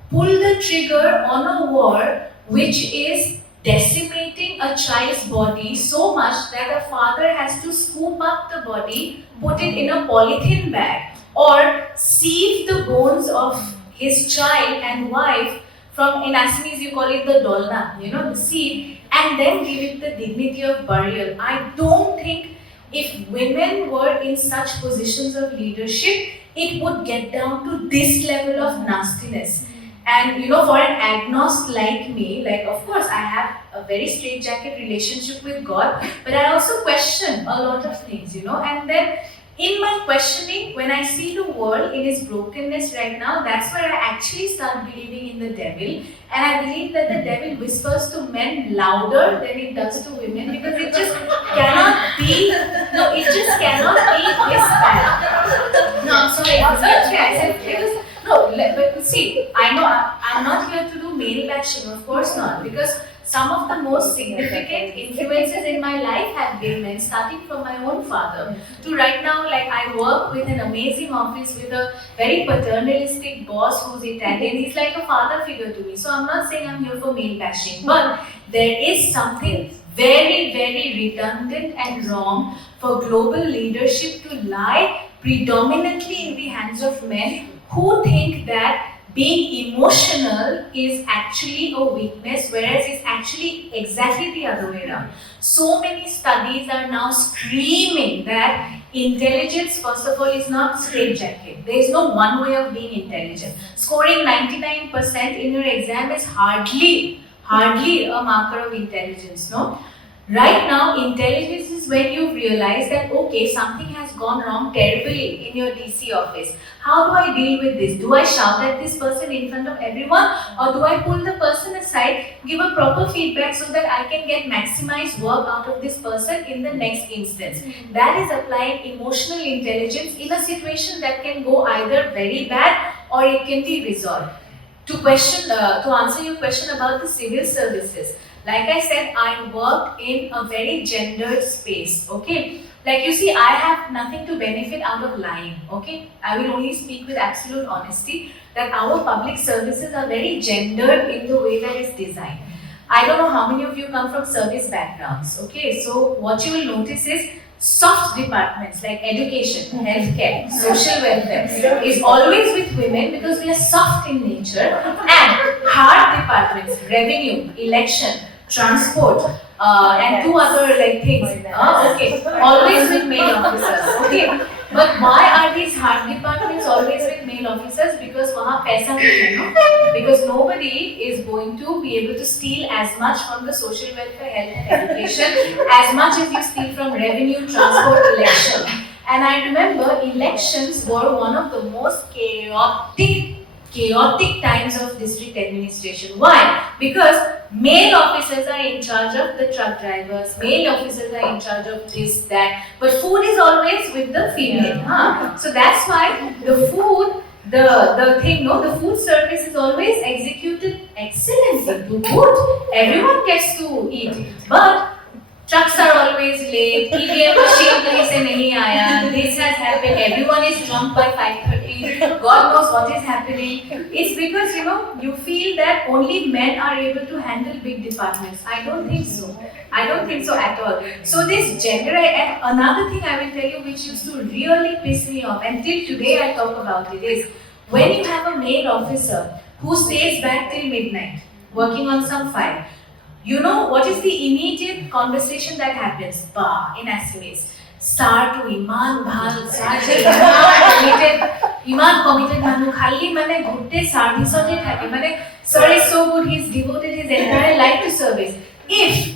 pull the trigger on a war which is decimating a child's body so much that a father has to scoop up the body, put it in a polythene bag, or sieve the bones of his child and wife from, in Assamese you call it the dolna, the sieve, and then give it the dignity of burial. I don't think if women were in such positions of leadership, it would get down to this level of nastiness. And for an agnost like me, like of course I have a very straitjacket relationship with God, but I also question a lot of things, and then in my questioning, when I see the world in its brokenness right now, that's where I actually start believing in the devil. And I believe that the devil whispers to men louder than it does to women, because it just cannot be, it just cannot be this bad. No, I'm sorry, I said because, no, but see, I know I'm not here to do male bashing, of course not, because some of the most significant influences in my life have been men, starting from my own father to right now. Like, I work with an amazing office with a very paternalistic boss who's Italian. He's like a father figure to me. So I'm not saying I'm here for male bashing, but there is something very, very redundant and wrong for global leadership to lie predominantly in the hands of men who think that being emotional is actually a weakness, whereas it's actually exactly the other way around. So many studies are now screaming that intelligence, first of all, is not straitjacket. There is no one way of being intelligent. Scoring 99% in your exam is hardly a marker of intelligence, no? Right now, intelligence is when you realize that, okay, something has gone wrong terribly in your DC office. How do I deal with this? Do I shout at this person in front of everyone, or do I pull the person aside, give a proper feedback so that I can get maximized work out of this person in the next instance? That is applying emotional intelligence in a situation that can go either very bad or it can be resolved. To answer your question about the civil services, like I said, I work in a very gendered space, okay? Like, you see, I have nothing to benefit out of lying, okay? I will only speak with absolute honesty that our public services are very gendered in the way that it's designed. I don't know how many of you come from service backgrounds, okay? So what you will notice is soft departments like education, healthcare, social welfare is always with women because we are soft in nature, and hard departments, revenue, election, transport, and two other like things. Okay, always with male officers. Okay, but why are these hard departments always with male officers? Because वहाँ पैसा नहीं है, no? Because nobody is going to be able to steal as much from the social welfare, health, and education as much as you steal from revenue, transport, election. And I remember elections were one of the most chaotic times of district administration. Why? Because male officers are in charge of the truck drivers, male officers are in charge of this, that, but food is always with the female. So that's why the food, the food service is always executed excellently, to good. Everyone gets to eat, but trucks are always late, EVM machine kahin se nahi aaya, this has happened, everyone is drunk by 5:30, God knows what is happening. It's because, you feel that only men are able to handle big departments. I don't think so. I don't think so at all. So this gender, and another thing I will tell you which used to really piss me off, and till today I talk about it, is when you have a male officer who stays back till midnight working on some file. You know what is the immediate conversation that happens? In Assamese. Star to Iman Bhal, Star to Iman committed Manu Khali Mane Gutte Sardi Sote Thake. Mane, sir is so good, he's devoted his entire life to service. If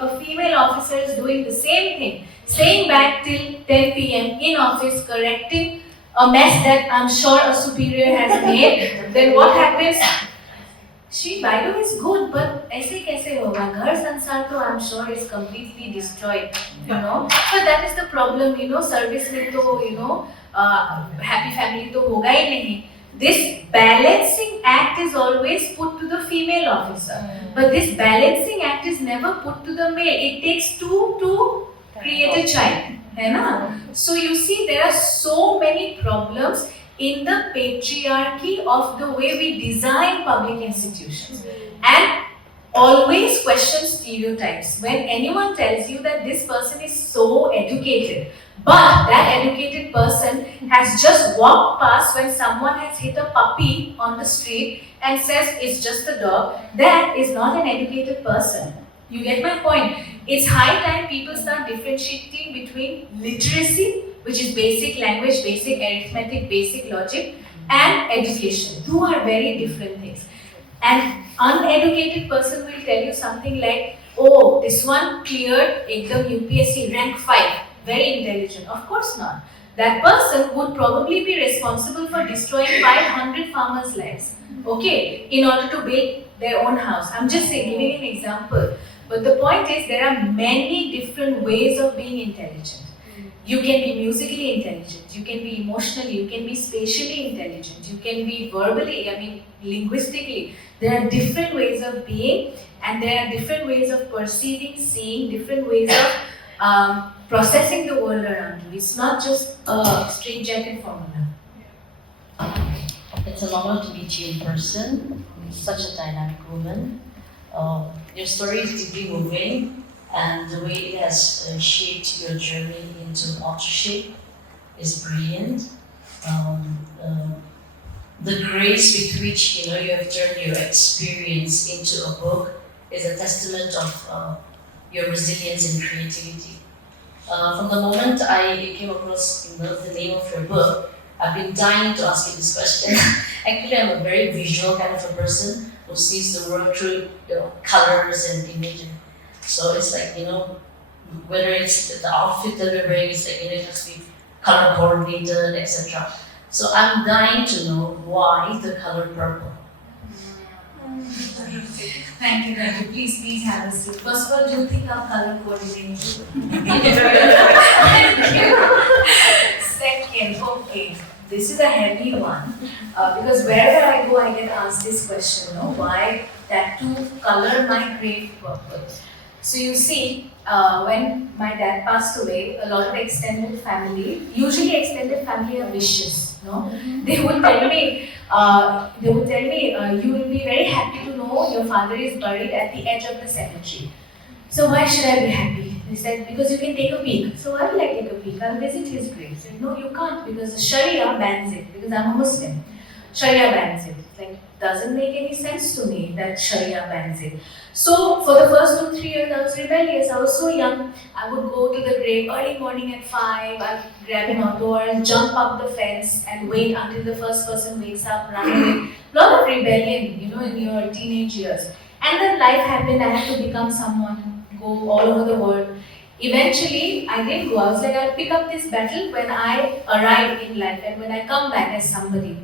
a female officer is doing the same thing, staying back till 10 p.m. in office, correcting a mess that I'm sure a superior has made, then what happens? She, by the way, is good, but ऐसे कैसे होगा? घर संसार तो I'm sure is completely destroyed, So that is the problem, service में तो, happy family तो होगा ही नहीं. This balancing act is always put to the female officer, but this balancing act is never put to the male. It takes two to create a child, है ना? So you see, there are so many problems in the patriarchy of the way we design public institutions, and always question stereotypes. When anyone tells you that this person is so educated, but that educated person has just walked past when someone has hit a puppy on the street and says it's just a dog, that is not an educated person. You get my point? It's high time people start differentiating between literacy, which is basic language, basic arithmetic, basic logic, and education. Two are very different things. An uneducated person will tell you something like, oh, this one cleared ekdam UPSC rank 5, very intelligent. Of course not. That person would probably be responsible for destroying 500 farmers' lives, okay, in order to build their own house. I'm just giving an example. But the point is, there are many different ways of being intelligent. You can be musically intelligent, you you can be emotionally, you can be spatially intelligent, you can be verbally, linguistically. There are different ways of being, and there are different ways of perceiving, seeing, different ways of processing the world around you. It's not just a straitjacket formula. It's an honor to meet you in person. Such a dynamic woman. Your story is deeply moving, and the way it has shaped your journey into authorship is brilliant. The grace with which you have turned your experience into a book is a testament of your resilience and creativity. From the moment I came across the name of your book, I've been dying to ask you this question. Actually, I'm a very visual kind of a person who sees the world through colors and imagery. So it's like, whether it's the outfit that we're wearing, it's like, it has to be color coordinated, etc. So I'm dying to know why the color purple. Thank you. Please have a seat. First of all, do you think of color coordination? Thank you. Second, okay, this is a heavy one because wherever I go, I get asked this question: why tattoo color my grave purple? So you see, when my dad passed away, a lot of extended family, usually extended family are vicious. They would tell me, you will be very happy to know your father is buried at the edge of the cemetery. So why should I be happy? They said, because you can take a peek. So why will I take a peek? I'll visit his grave. I said, no, you can't, because the Sharia bans it, because I'm a Muslim. Sharia bans it. Doesn't make any sense to me that Sharia bans it. So for the first 2-3 years, I was rebellious. I was so young. I would go to the grave early morning at 5. I'd grab an auto or jump up the fence and wait until the first person wakes up, run away. A lot of rebellion, in your teenage years. And then life happened. I had to become someone, go all over the world. Eventually, I didn't go. I was like, I'll pick up this battle when I arrive in life and when I come back as somebody.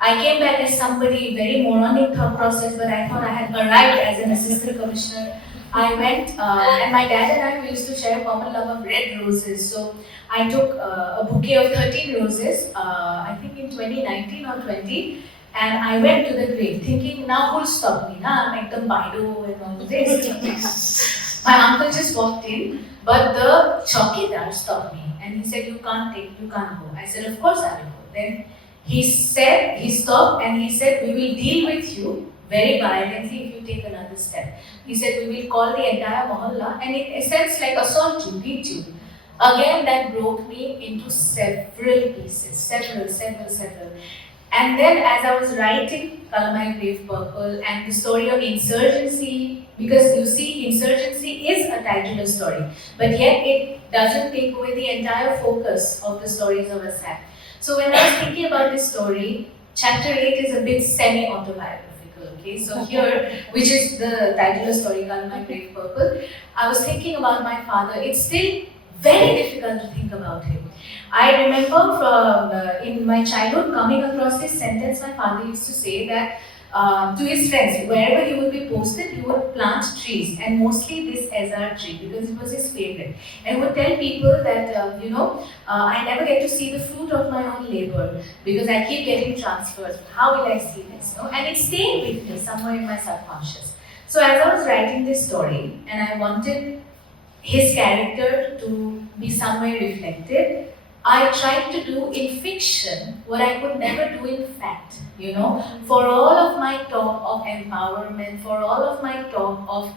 I came back as somebody, very moronic thought process, but I thought I had arrived as an assistant commissioner. I went, and my dad and I, we used to share a common love of red roses. So I took a bouquet of 13 roses, I think in 2019 or 20, and I went to the grave thinking, now who'll stop me? Now I'm like the Baido and all this. My uncle just walked in, but the chowkidar stopped me, and he said, you can't go. I said, of course I will go. Then he stopped and he said, we will deal with you very violently if you take another step. He said, we will call the entire mohalla and in a sense like assault you, beat you. Again, that broke me into several pieces, several. And then as I was writing Color My Grave Purple and the story of insurgency, because you see, insurgency is a titular story, but yet it doesn't take away the entire focus of the stories of Ehsaas. So when I was thinking about this story, chapter 8 is a bit semi-autobiographical, okay? So here, which is the titular story, Color My Grave Purple, I was thinking about my father. It's still very difficult to think about him. I remember from in my childhood coming across this sentence my father used to say that to his friends, wherever he would be posted, he would plant trees, and mostly this Ehsaas tree because it was his favorite. And he would tell people that, I never get to see the fruit of my own labor because I keep getting transferred. How will I see this? And it stayed with me somewhere in my subconscious. So as I was writing this story, and I wanted his character to be somewhere reflected, I tried to do in fiction what I could never do in fact. For all of my talk of empowerment, for all of my talk of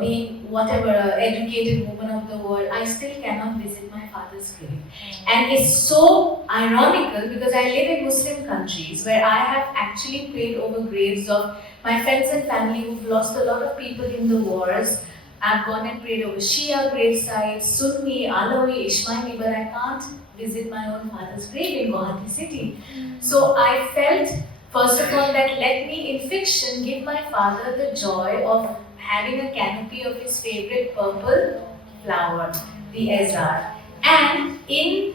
being educated woman of the world, I still cannot visit my father's grave. And it's so ironical because I live in Muslim countries where I have actually prayed over graves of my friends and family who've lost a lot of people in the wars. I've gone and prayed over Shia grave sites, Sunni, Alawi, Ishmaeli, but I can't visit my own father's grave in Guwahati city. So I felt, first of all, that let me in fiction give my father the joy of having a canopy of his favorite purple flower, the Ehsaas. And in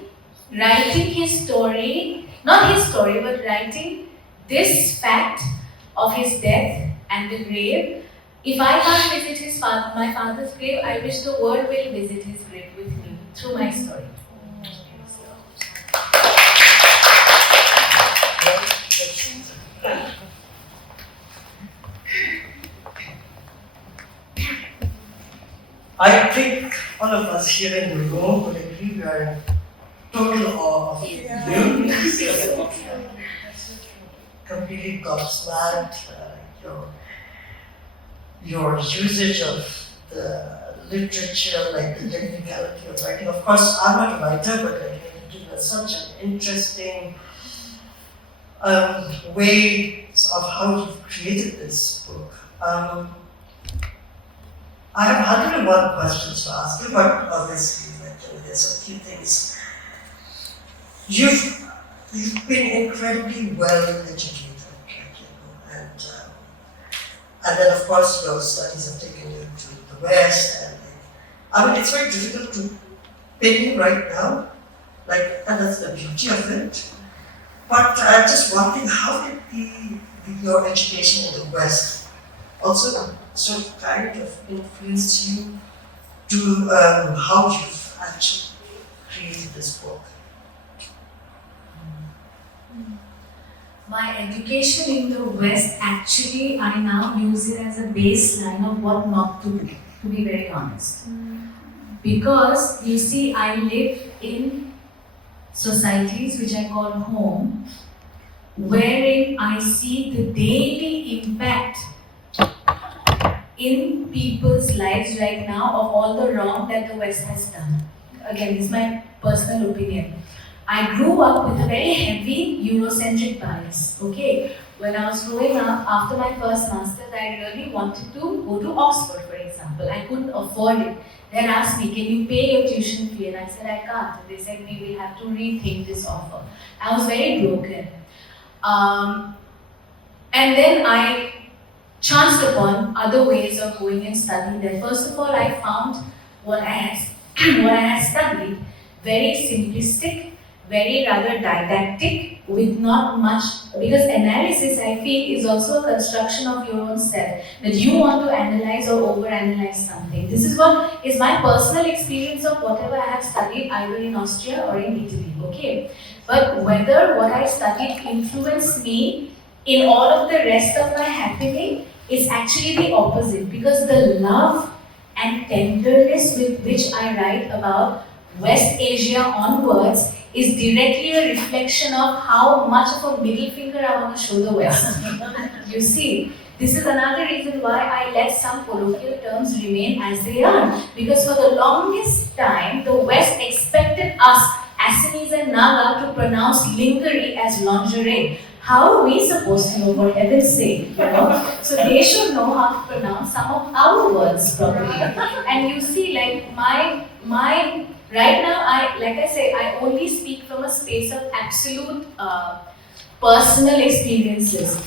writing his story, not his story, but writing this fact of his death and the grave, if I can't visit my father's grave, I wish the world will visit his grave with me through my story. all of us here in the room would agree we are in total awe of you. Completely gobsmacked. Your usage of the literature, like the technicality of writing. Of course, I'm not a writer, but I think it was such an interesting way of how you've created this book. I have 101 questions to ask you, but obviously there's a few things. You've been incredibly well educated, and then of course your studies have taken you to the West, and I mean it's very difficult to pin you right now, and that's the beauty of it. But just wondering, how did your education in the West also sort of kind of influenced you to how you've actually created this book? My education in the West, actually, I now use it as a baseline of what not to do, to be very honest. Because, you see, I live in societies which I call home, wherein I see the daily impact in people's lives right now of all the wrong that the West has done. Again, this is my personal opinion. I grew up with a very heavy Eurocentric bias, okay? When I was growing up, after my first master's, I really wanted to go to Oxford, for example. I couldn't afford it. They asked me, can you pay your tuition fee? And I said, I can't. And they said, we will have to rethink this offer. I was very broken. And then I chanced upon other ways of going and studying there. First of all, I found what I had studied very simplistic, very rather didactic, with not much, because analysis, I feel, is also a construction of your own self, that you want to analyze or overanalyze something. This is what is my personal experience of whatever I have studied, either in Austria or in Italy, okay? But whether what I studied influenced me in all of the rest of my happening is actually the opposite, because the love and tenderness with which I write about West Asia onwards is directly a reflection of how much of a middle finger I want to show the West. You see, this is another reason why I let some colloquial terms remain as they are. Because for the longest time, the West expected us, Assamese and Naga, to pronounce lingerie as lingerie. How are we supposed to know, for heaven's sake, you know? So they should know how to pronounce some of our words properly. And you see, like my right now, I only speak from a space of absolute personal experiences.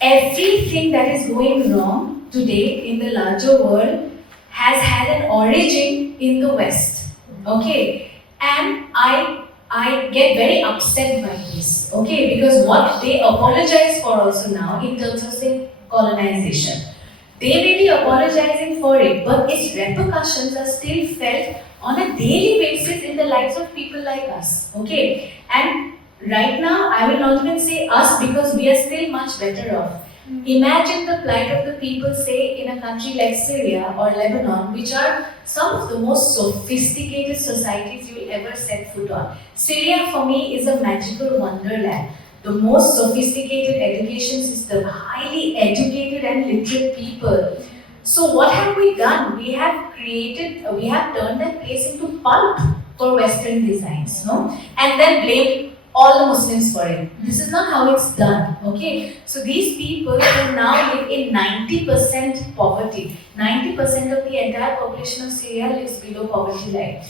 Everything that is going wrong today in the larger world has had an origin in the West, okay? And I get very upset by this, okay? Because what they apologize for also now in terms of, say, colonization, they may be apologizing for it, but its repercussions are still felt on a daily basis in the lives of people like us, okay? And right now, I will not even say us because we are still much better off. Imagine the plight of the people, say, in a country like Syria or Lebanon, which are some of the most sophisticated societies you will ever set foot on. Syria, for me, is a magical wonderland. The most sophisticated education system, highly educated and literate people. So what have we done? We have turned that place into pulp for Western designs, no? And then blamed all the Muslims for it. This is not how it's done, okay? So these people who now live in 90% poverty. 90% of the entire population of Syria lives below poverty line.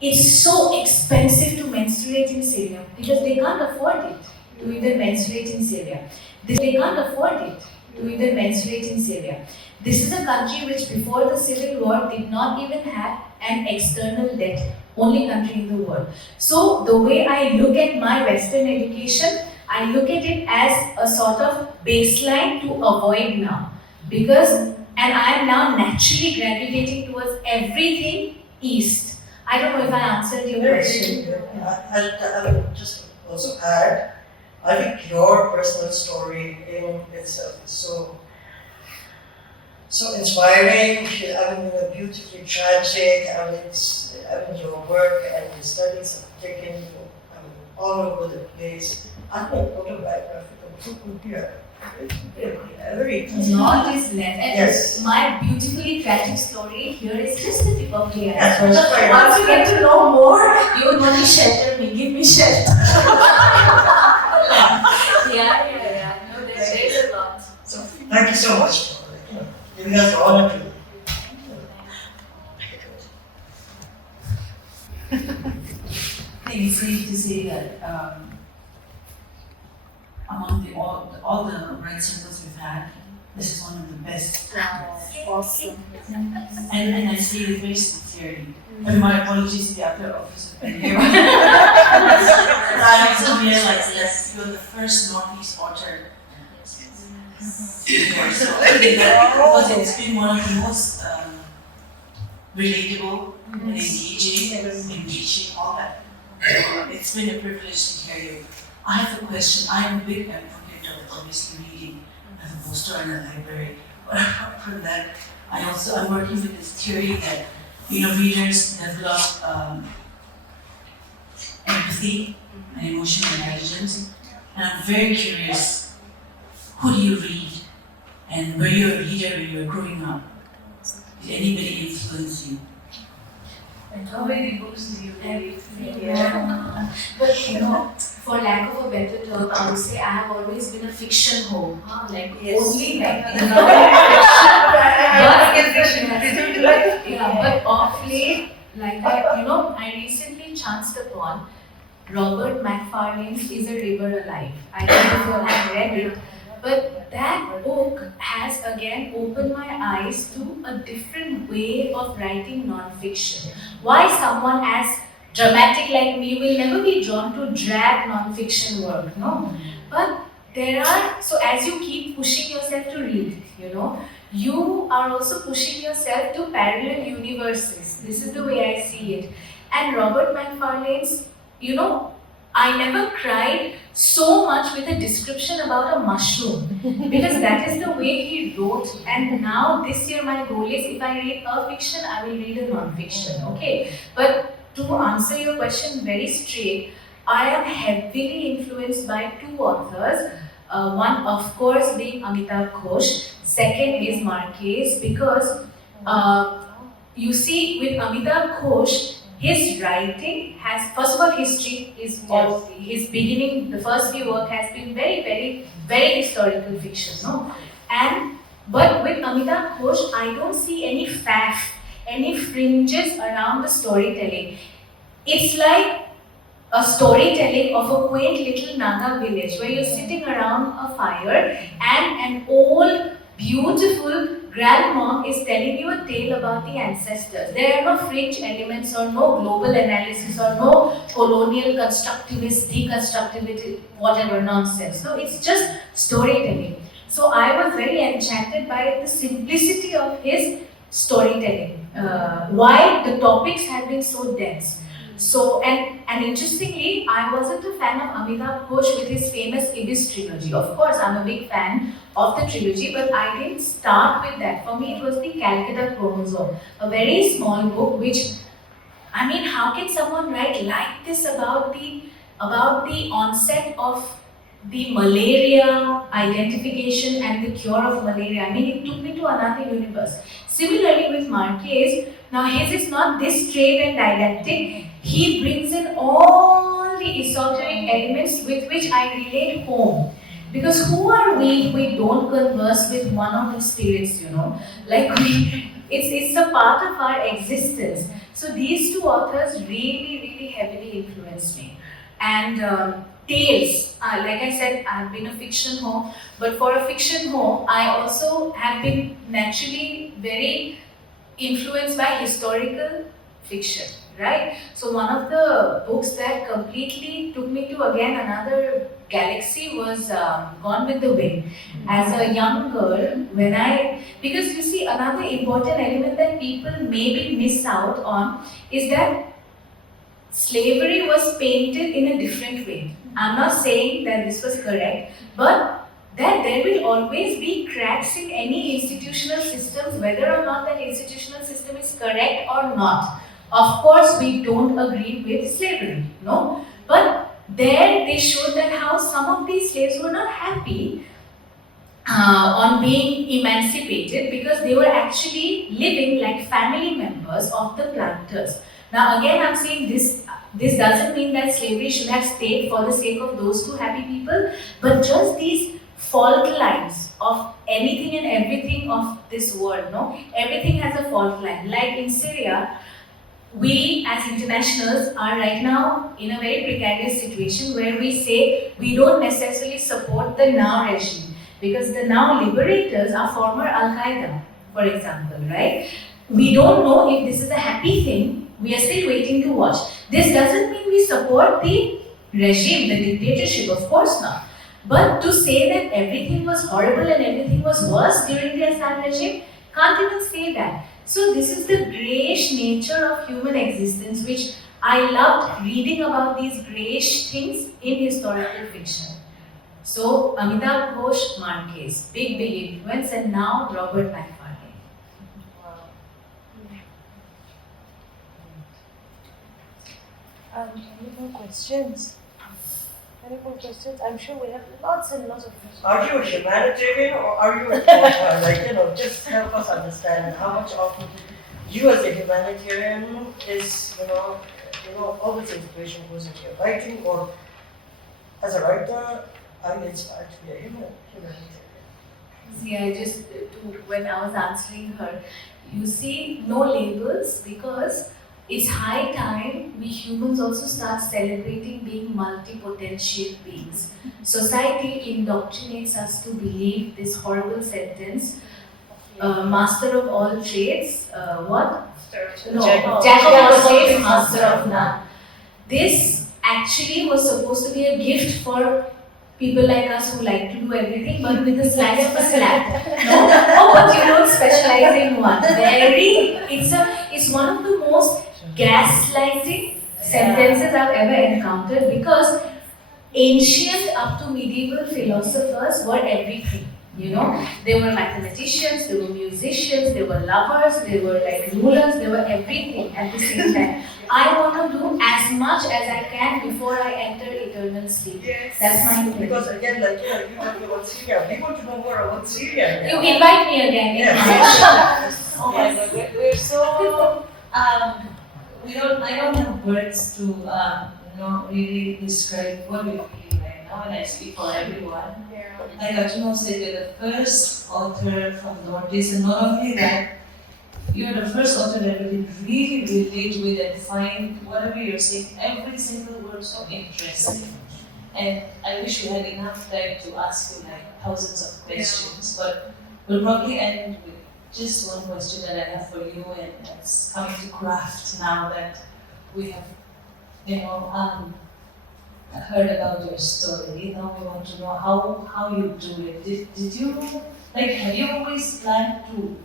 It's so expensive to menstruate in Syria because they can't afford it to even menstruate in Syria. They can't afford it to even menstruate in Syria. This is a country which before the civil war did not even have an external debt, only country in the world. So the way I look at my Western education, I look at it as a sort of baseline to avoid now. And I am now naturally gravitating towards everything East. I don't know if I answered your question. I'll just also add, I think your personal story in itself is so so inspiring. Beautifully tragic. Your work and your studies have taken you all over the place. I think autobiographical book would be a very Not is left. And Yes. my beautifully tragic story here is just the tip of the Yes, iceberg. that's right. Once you get to know more, you would want to shelter me, give me shelter. Yeah. No, there's a lot. So thank you so much for giving us the honor to. I think it's safe to say that among all the bright circles we've had, this is one of the best. Awesome. And I say it very sincerely. And my apologies to the other officers here. I also realized that you're the first Northeast otter. Because it's been one of the most relatable, engaging, enriching, all that. It's been a privilege to hear you. I have a question. I am a big advocate of obviously reading. I have a bookstore and a library. But apart from that, I'm working with this theory that readers develop empathy and emotional intelligence. And I'm very curious, who do you read? And were you a reader when you were growing up? Did anybody influence you? And how many books do you read? Yeah. But for lack of a better term, I would say I have always been a fiction home. Only but of late, I recently chanced upon Robert McFarlane's Is a River Alive. I don't know if you have read it, but that book has again opened my eyes to a different way of writing non-fiction. Why someone as dramatic like me will never be drawn to drab non-fiction work, no? But so as you keep pushing yourself to read, you are also pushing yourself to parallel universes. This is the way I see it. And Robert McFarlane's, I never cried so much with a description about a mushroom because that is the way he wrote. And now this year my goal is if I read a fiction, I will read a non-fiction. Okay, but to answer your question very straight, I am heavily influenced by two authors. One, of course, being Amitabh Ghosh. Second is Marquez, because you see, with Amitabh Ghosh, his writing has, first of all, history is his beginning. The first few work has been very, very, very historical fiction, no. But with Amitabh Ghosh, I don't see any faff, any fringes around the storytelling. It's like a storytelling of a quaint little Naga village where you're sitting around a fire and an old, beautiful grandma is telling you a tale about the ancestors. There are no fringe elements or no global analysis or no colonial constructivist, deconstructivity, whatever nonsense. No, it's just storytelling. So I was very enchanted by the simplicity of his storytelling. Why the topics have been so dense. So, and interestingly, I wasn't a fan of Amitabh Ghosh with his famous Ibis trilogy. Of course, I'm a big fan of the trilogy, but I didn't start with that. For me, it was the Calcutta Chromosome, a very small book which, how can someone write like this about the onset of the malaria identification and the cure of malaria? It took me to another universe. Similarly with Marquez, now his is not this straight and didactic. He brings in all the esoteric elements with which I relate home. Because who are we if we don't converse with one of the spirits, it's a part of our existence. So these two authors really, really heavily influenced me. And tales, like I said, I have been a fiction home, but for a fiction home, I also have been naturally very influenced by historical fiction, right? So one of the books that completely took me to again another galaxy was Gone with the Wind. As a young girl, because you see, another important element that people maybe miss out on is that slavery was painted in a different way. I'm not saying that this was correct, but that there will always be cracks in any institutional systems, whether or not that institutional system is correct or not. Of course, we don't agree with slavery, no? But there they showed that how some of these slaves were not happy on being emancipated because they were actually living like family members of the planters. Now again, I'm saying this doesn't mean that slavery should have stayed for the sake of those two happy people, but just these fault lines of anything and everything of this world, no? Everything has a fault line. Like in Syria, we as internationals are right now in a very precarious situation where we say we don't necessarily support the now regime because the now liberators are former Al-Qaeda, for example, right? We don't know if this is a happy thing. We are still waiting to watch. This doesn't mean we support the regime, the dictatorship, of course not. But to say that everything was horrible and everything was worse during the Assad regime, can't even say that. So this is the greyish nature of human existence, which I loved reading about these greyish things in historical fiction. So Amitabh Ghosh, Marquez, big influence, and now Robert McFarlane. Any more questions? Any more questions? I'm sure we have lots and lots of questions. Are you a humanitarian or are you a poet? Like, just help us understand how much of you as a humanitarian is, all this inspiration goes into your writing, or as a writer, are you inspired to be a humanitarian? See, when I was answering her, you see, no labels because it's high time we humans also start celebrating being multi-potential beings. Society indoctrinates us to believe this horrible sentence, master of all trades, what? No, jack of all trades, master of none. This actually was supposed to be a gift for people like us who like to do everything, but with a slice of a slab. No, but you don't specialize in one. It's one of the most gaslighting sentences I've ever encountered because ancient up to medieval philosophers were everything. They were mathematicians, they were musicians, they were lovers, they were like rulers, they were everything at the same time. I want to do as much as I can before I enter eternal sleep. Yes. That's my thing. Because again, you talked about Syria. We want to know more about Syria. You invite me again. Yeah. Oh my God, we're so I don't have words to really describe what we feel right now, and I speak for everyone. I got to know that you're the first author from Northeast, and not only that, you're the first author that we can really relate with and find whatever you're saying, every single word so interesting. And I wish we had enough time to ask you like thousands of questions, but we'll probably end with just one question that I have for you, and that's coming to craft now that we have, heard about your story. Now we want to know how you do it. Did you have you always planned to?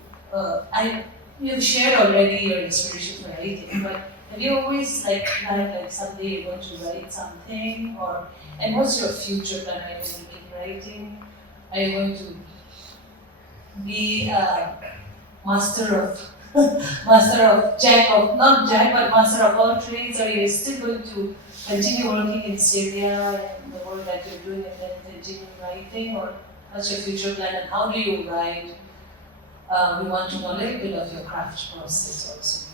You've shared already your inspiration for writing, but have you always planned someday you're going to write something, and what's your future plan? Are you going to keep writing? Are you going to be master of master of all trades, or are you still going to continue working in Syria and the work that you're doing and then continue writing, or what's your future plan and how do you write? We want to know a little bit of your craft process also.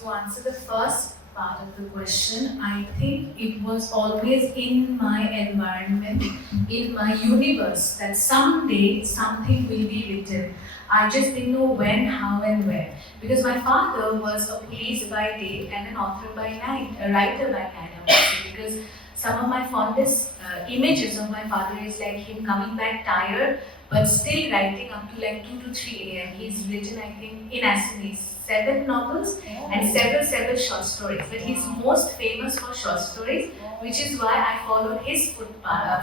To answer the first part of the question, I think it was always in my environment, in my universe, that someday something will be written. I just didn't know when, how, and where. Because my father was a police by day and an author by night, a writer by night, I would say. Because some of my fondest images of my father is like him coming back tired, but still writing up to 2 to 3 a.m. He's written, I think, in Assamese, 7 novels and several short stories. But he's most famous for short stories, which is why I followed his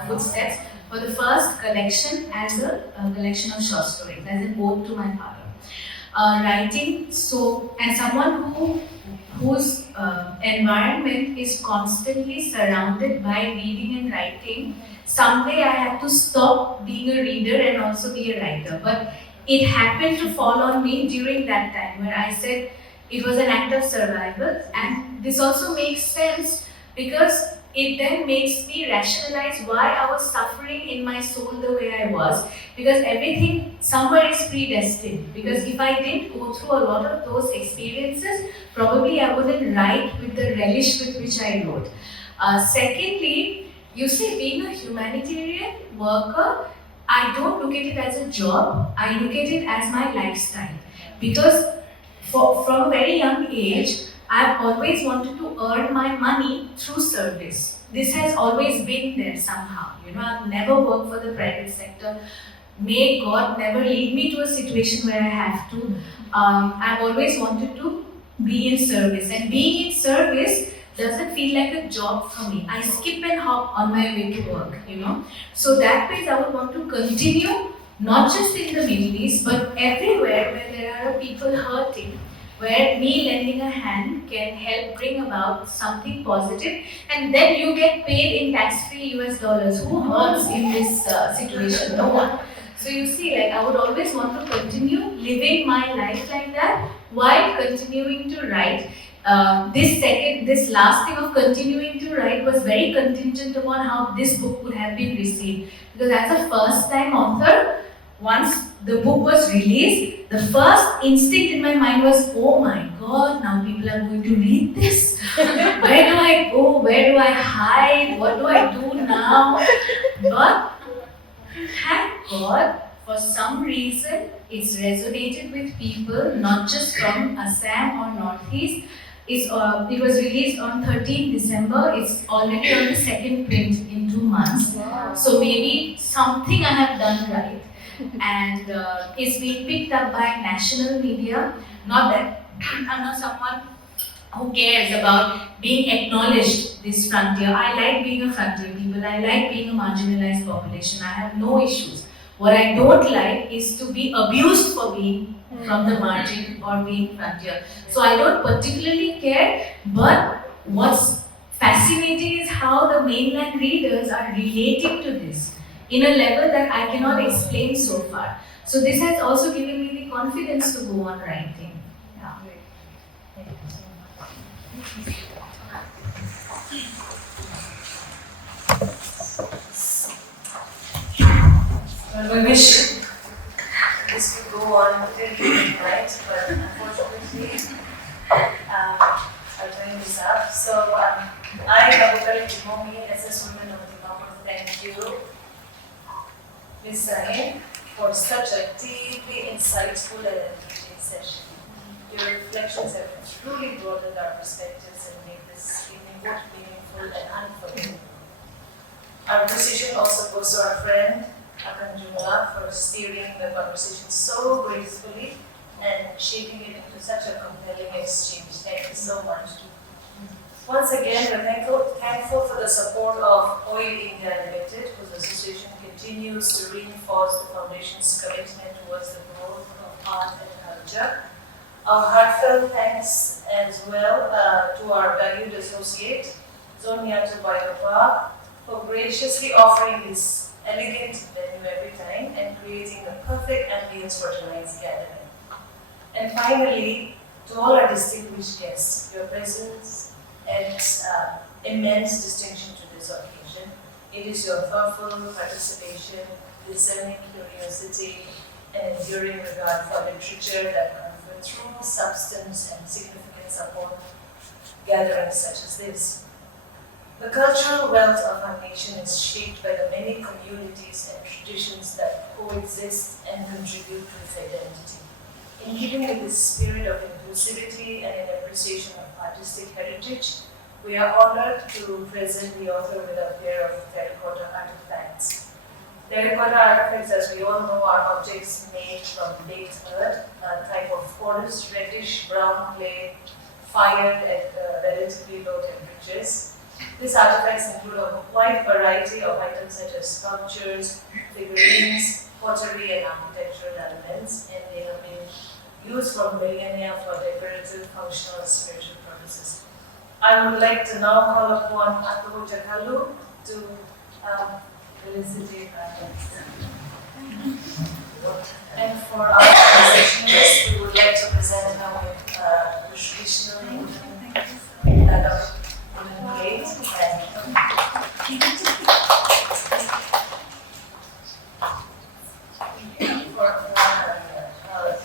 footsteps for the first collection as a collection of short stories, as an ode to my father. Writing, and someone who whose environment is constantly surrounded by reading and writing, someday I have to stop being a reader and also be a writer. But it happened to fall on me during that time where I said it was an act of survival, and this also makes sense because it then makes me rationalize why I was suffering in my soul the way I was, because everything somewhere is predestined. Because if I didn't go through a lot of those experiences, probably I wouldn't write with the relish with which I wrote. Secondly, you see, being a humanitarian worker, I don't look at it as a job, I look at it as my lifestyle. Because from a very young age, I've always wanted to earn my money through service. This has always been there somehow. I've never worked for the private sector. May God never lead me to a situation where I have to. I've always wanted to be in service. And being in service doesn't feel like a job for me. I skip and hop on my way to work, So that means I would want to continue, not just in the Middle East, but everywhere where there are people hurting, where me lending a hand can help bring about something positive, and then you get paid in tax-free US dollars. Who hurts in this situation? No one. So you see, I would always want to continue living my life like that while continuing to write. This last thing of continuing to write was very contingent upon how this book would have been received. Because as a first-time author, once the book was released, the first instinct in my mind was, oh my God, now people are going to read this. Where do I go? Where do I hide? What do I do now? But thank God, for some reason, it's resonated with people, not just from Assam or Northeast. It was released on 13th December. It's already on the second print in 2 months. Wow. So maybe something I have done right. And it's being picked up by national media. Not that I'm not someone who cares about being acknowledged, this frontier. I like being a frontier people. I like being a marginalized population. I have no issues. What I don't like is to be abused for being from the margin or being frontier. So I don't particularly care, but what's fascinating is how the mainland readers are relating to this in a level that I cannot explain so far. So this has also given me the confidence to go on writing. Yeah. Well, we wish this could go on till midnight, but unfortunately, our time is up. So, I, Abokali Jimomi, Ehsaas Woman of Dimapur, thank you, Ms. Sahin, for such a deeply insightful and engaging session. Your reflections have truly broadened our perspectives and made this evening both meaningful and unforgettable. Our appreciation also goes to our friend Akangjungla for steering the conversation so gracefully and shaping it into such a compelling exchange. Thank you so much. Once again, we're thankful for the support of Oil India Limited, whose association continues to reinforce the Foundation's commitment towards the growth of art and culture. Our heartfelt thanks as well to our valued associate, Zone Niathu for graciously offering this elegant venue every time and creating the perfect ambience for tonight's gathering. And finally, to all our distinguished guests, your presence adds immense distinction to this occasion. It is your thoughtful participation, discerning curiosity, and enduring regard for literature that confer true substance and significance upon gatherings such as this. The cultural wealth of our nation is shaped by the many communities and traditions that coexist and contribute to its identity. In keeping with this spirit of inclusivity and in appreciation of artistic heritage, we are honored to present the author with a pair of terracotta artifacts. Terracotta artifacts, as we all know, are objects made from baked earth, a type of porous reddish brown clay fired at relatively low temperatures. These artifacts include a wide variety of items such as sculptures, figurines, pottery, and architectural elements, and they have been used for millennia for decorative, functional, and spiritual purposes. I would like to now call upon Atoho Jakhalu to felicitate our guests. And for our processioners, we would like to present her with the traditional wooden plate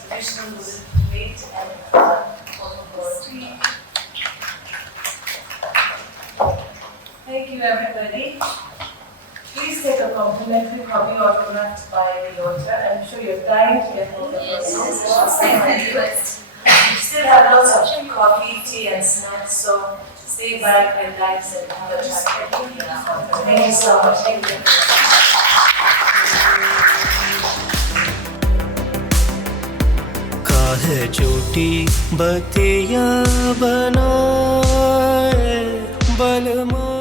traditional wooden plate and photo board. Thank you, everybody. Please take a complimentary copy autographed by the author. I'm sure you're dying to get hold of it. We still have lots of coffee, tea, and snacks, so stay back, relax, and have a chat. Thank you so much. Thank you. काहे चोटी बतिया बनाए बलमा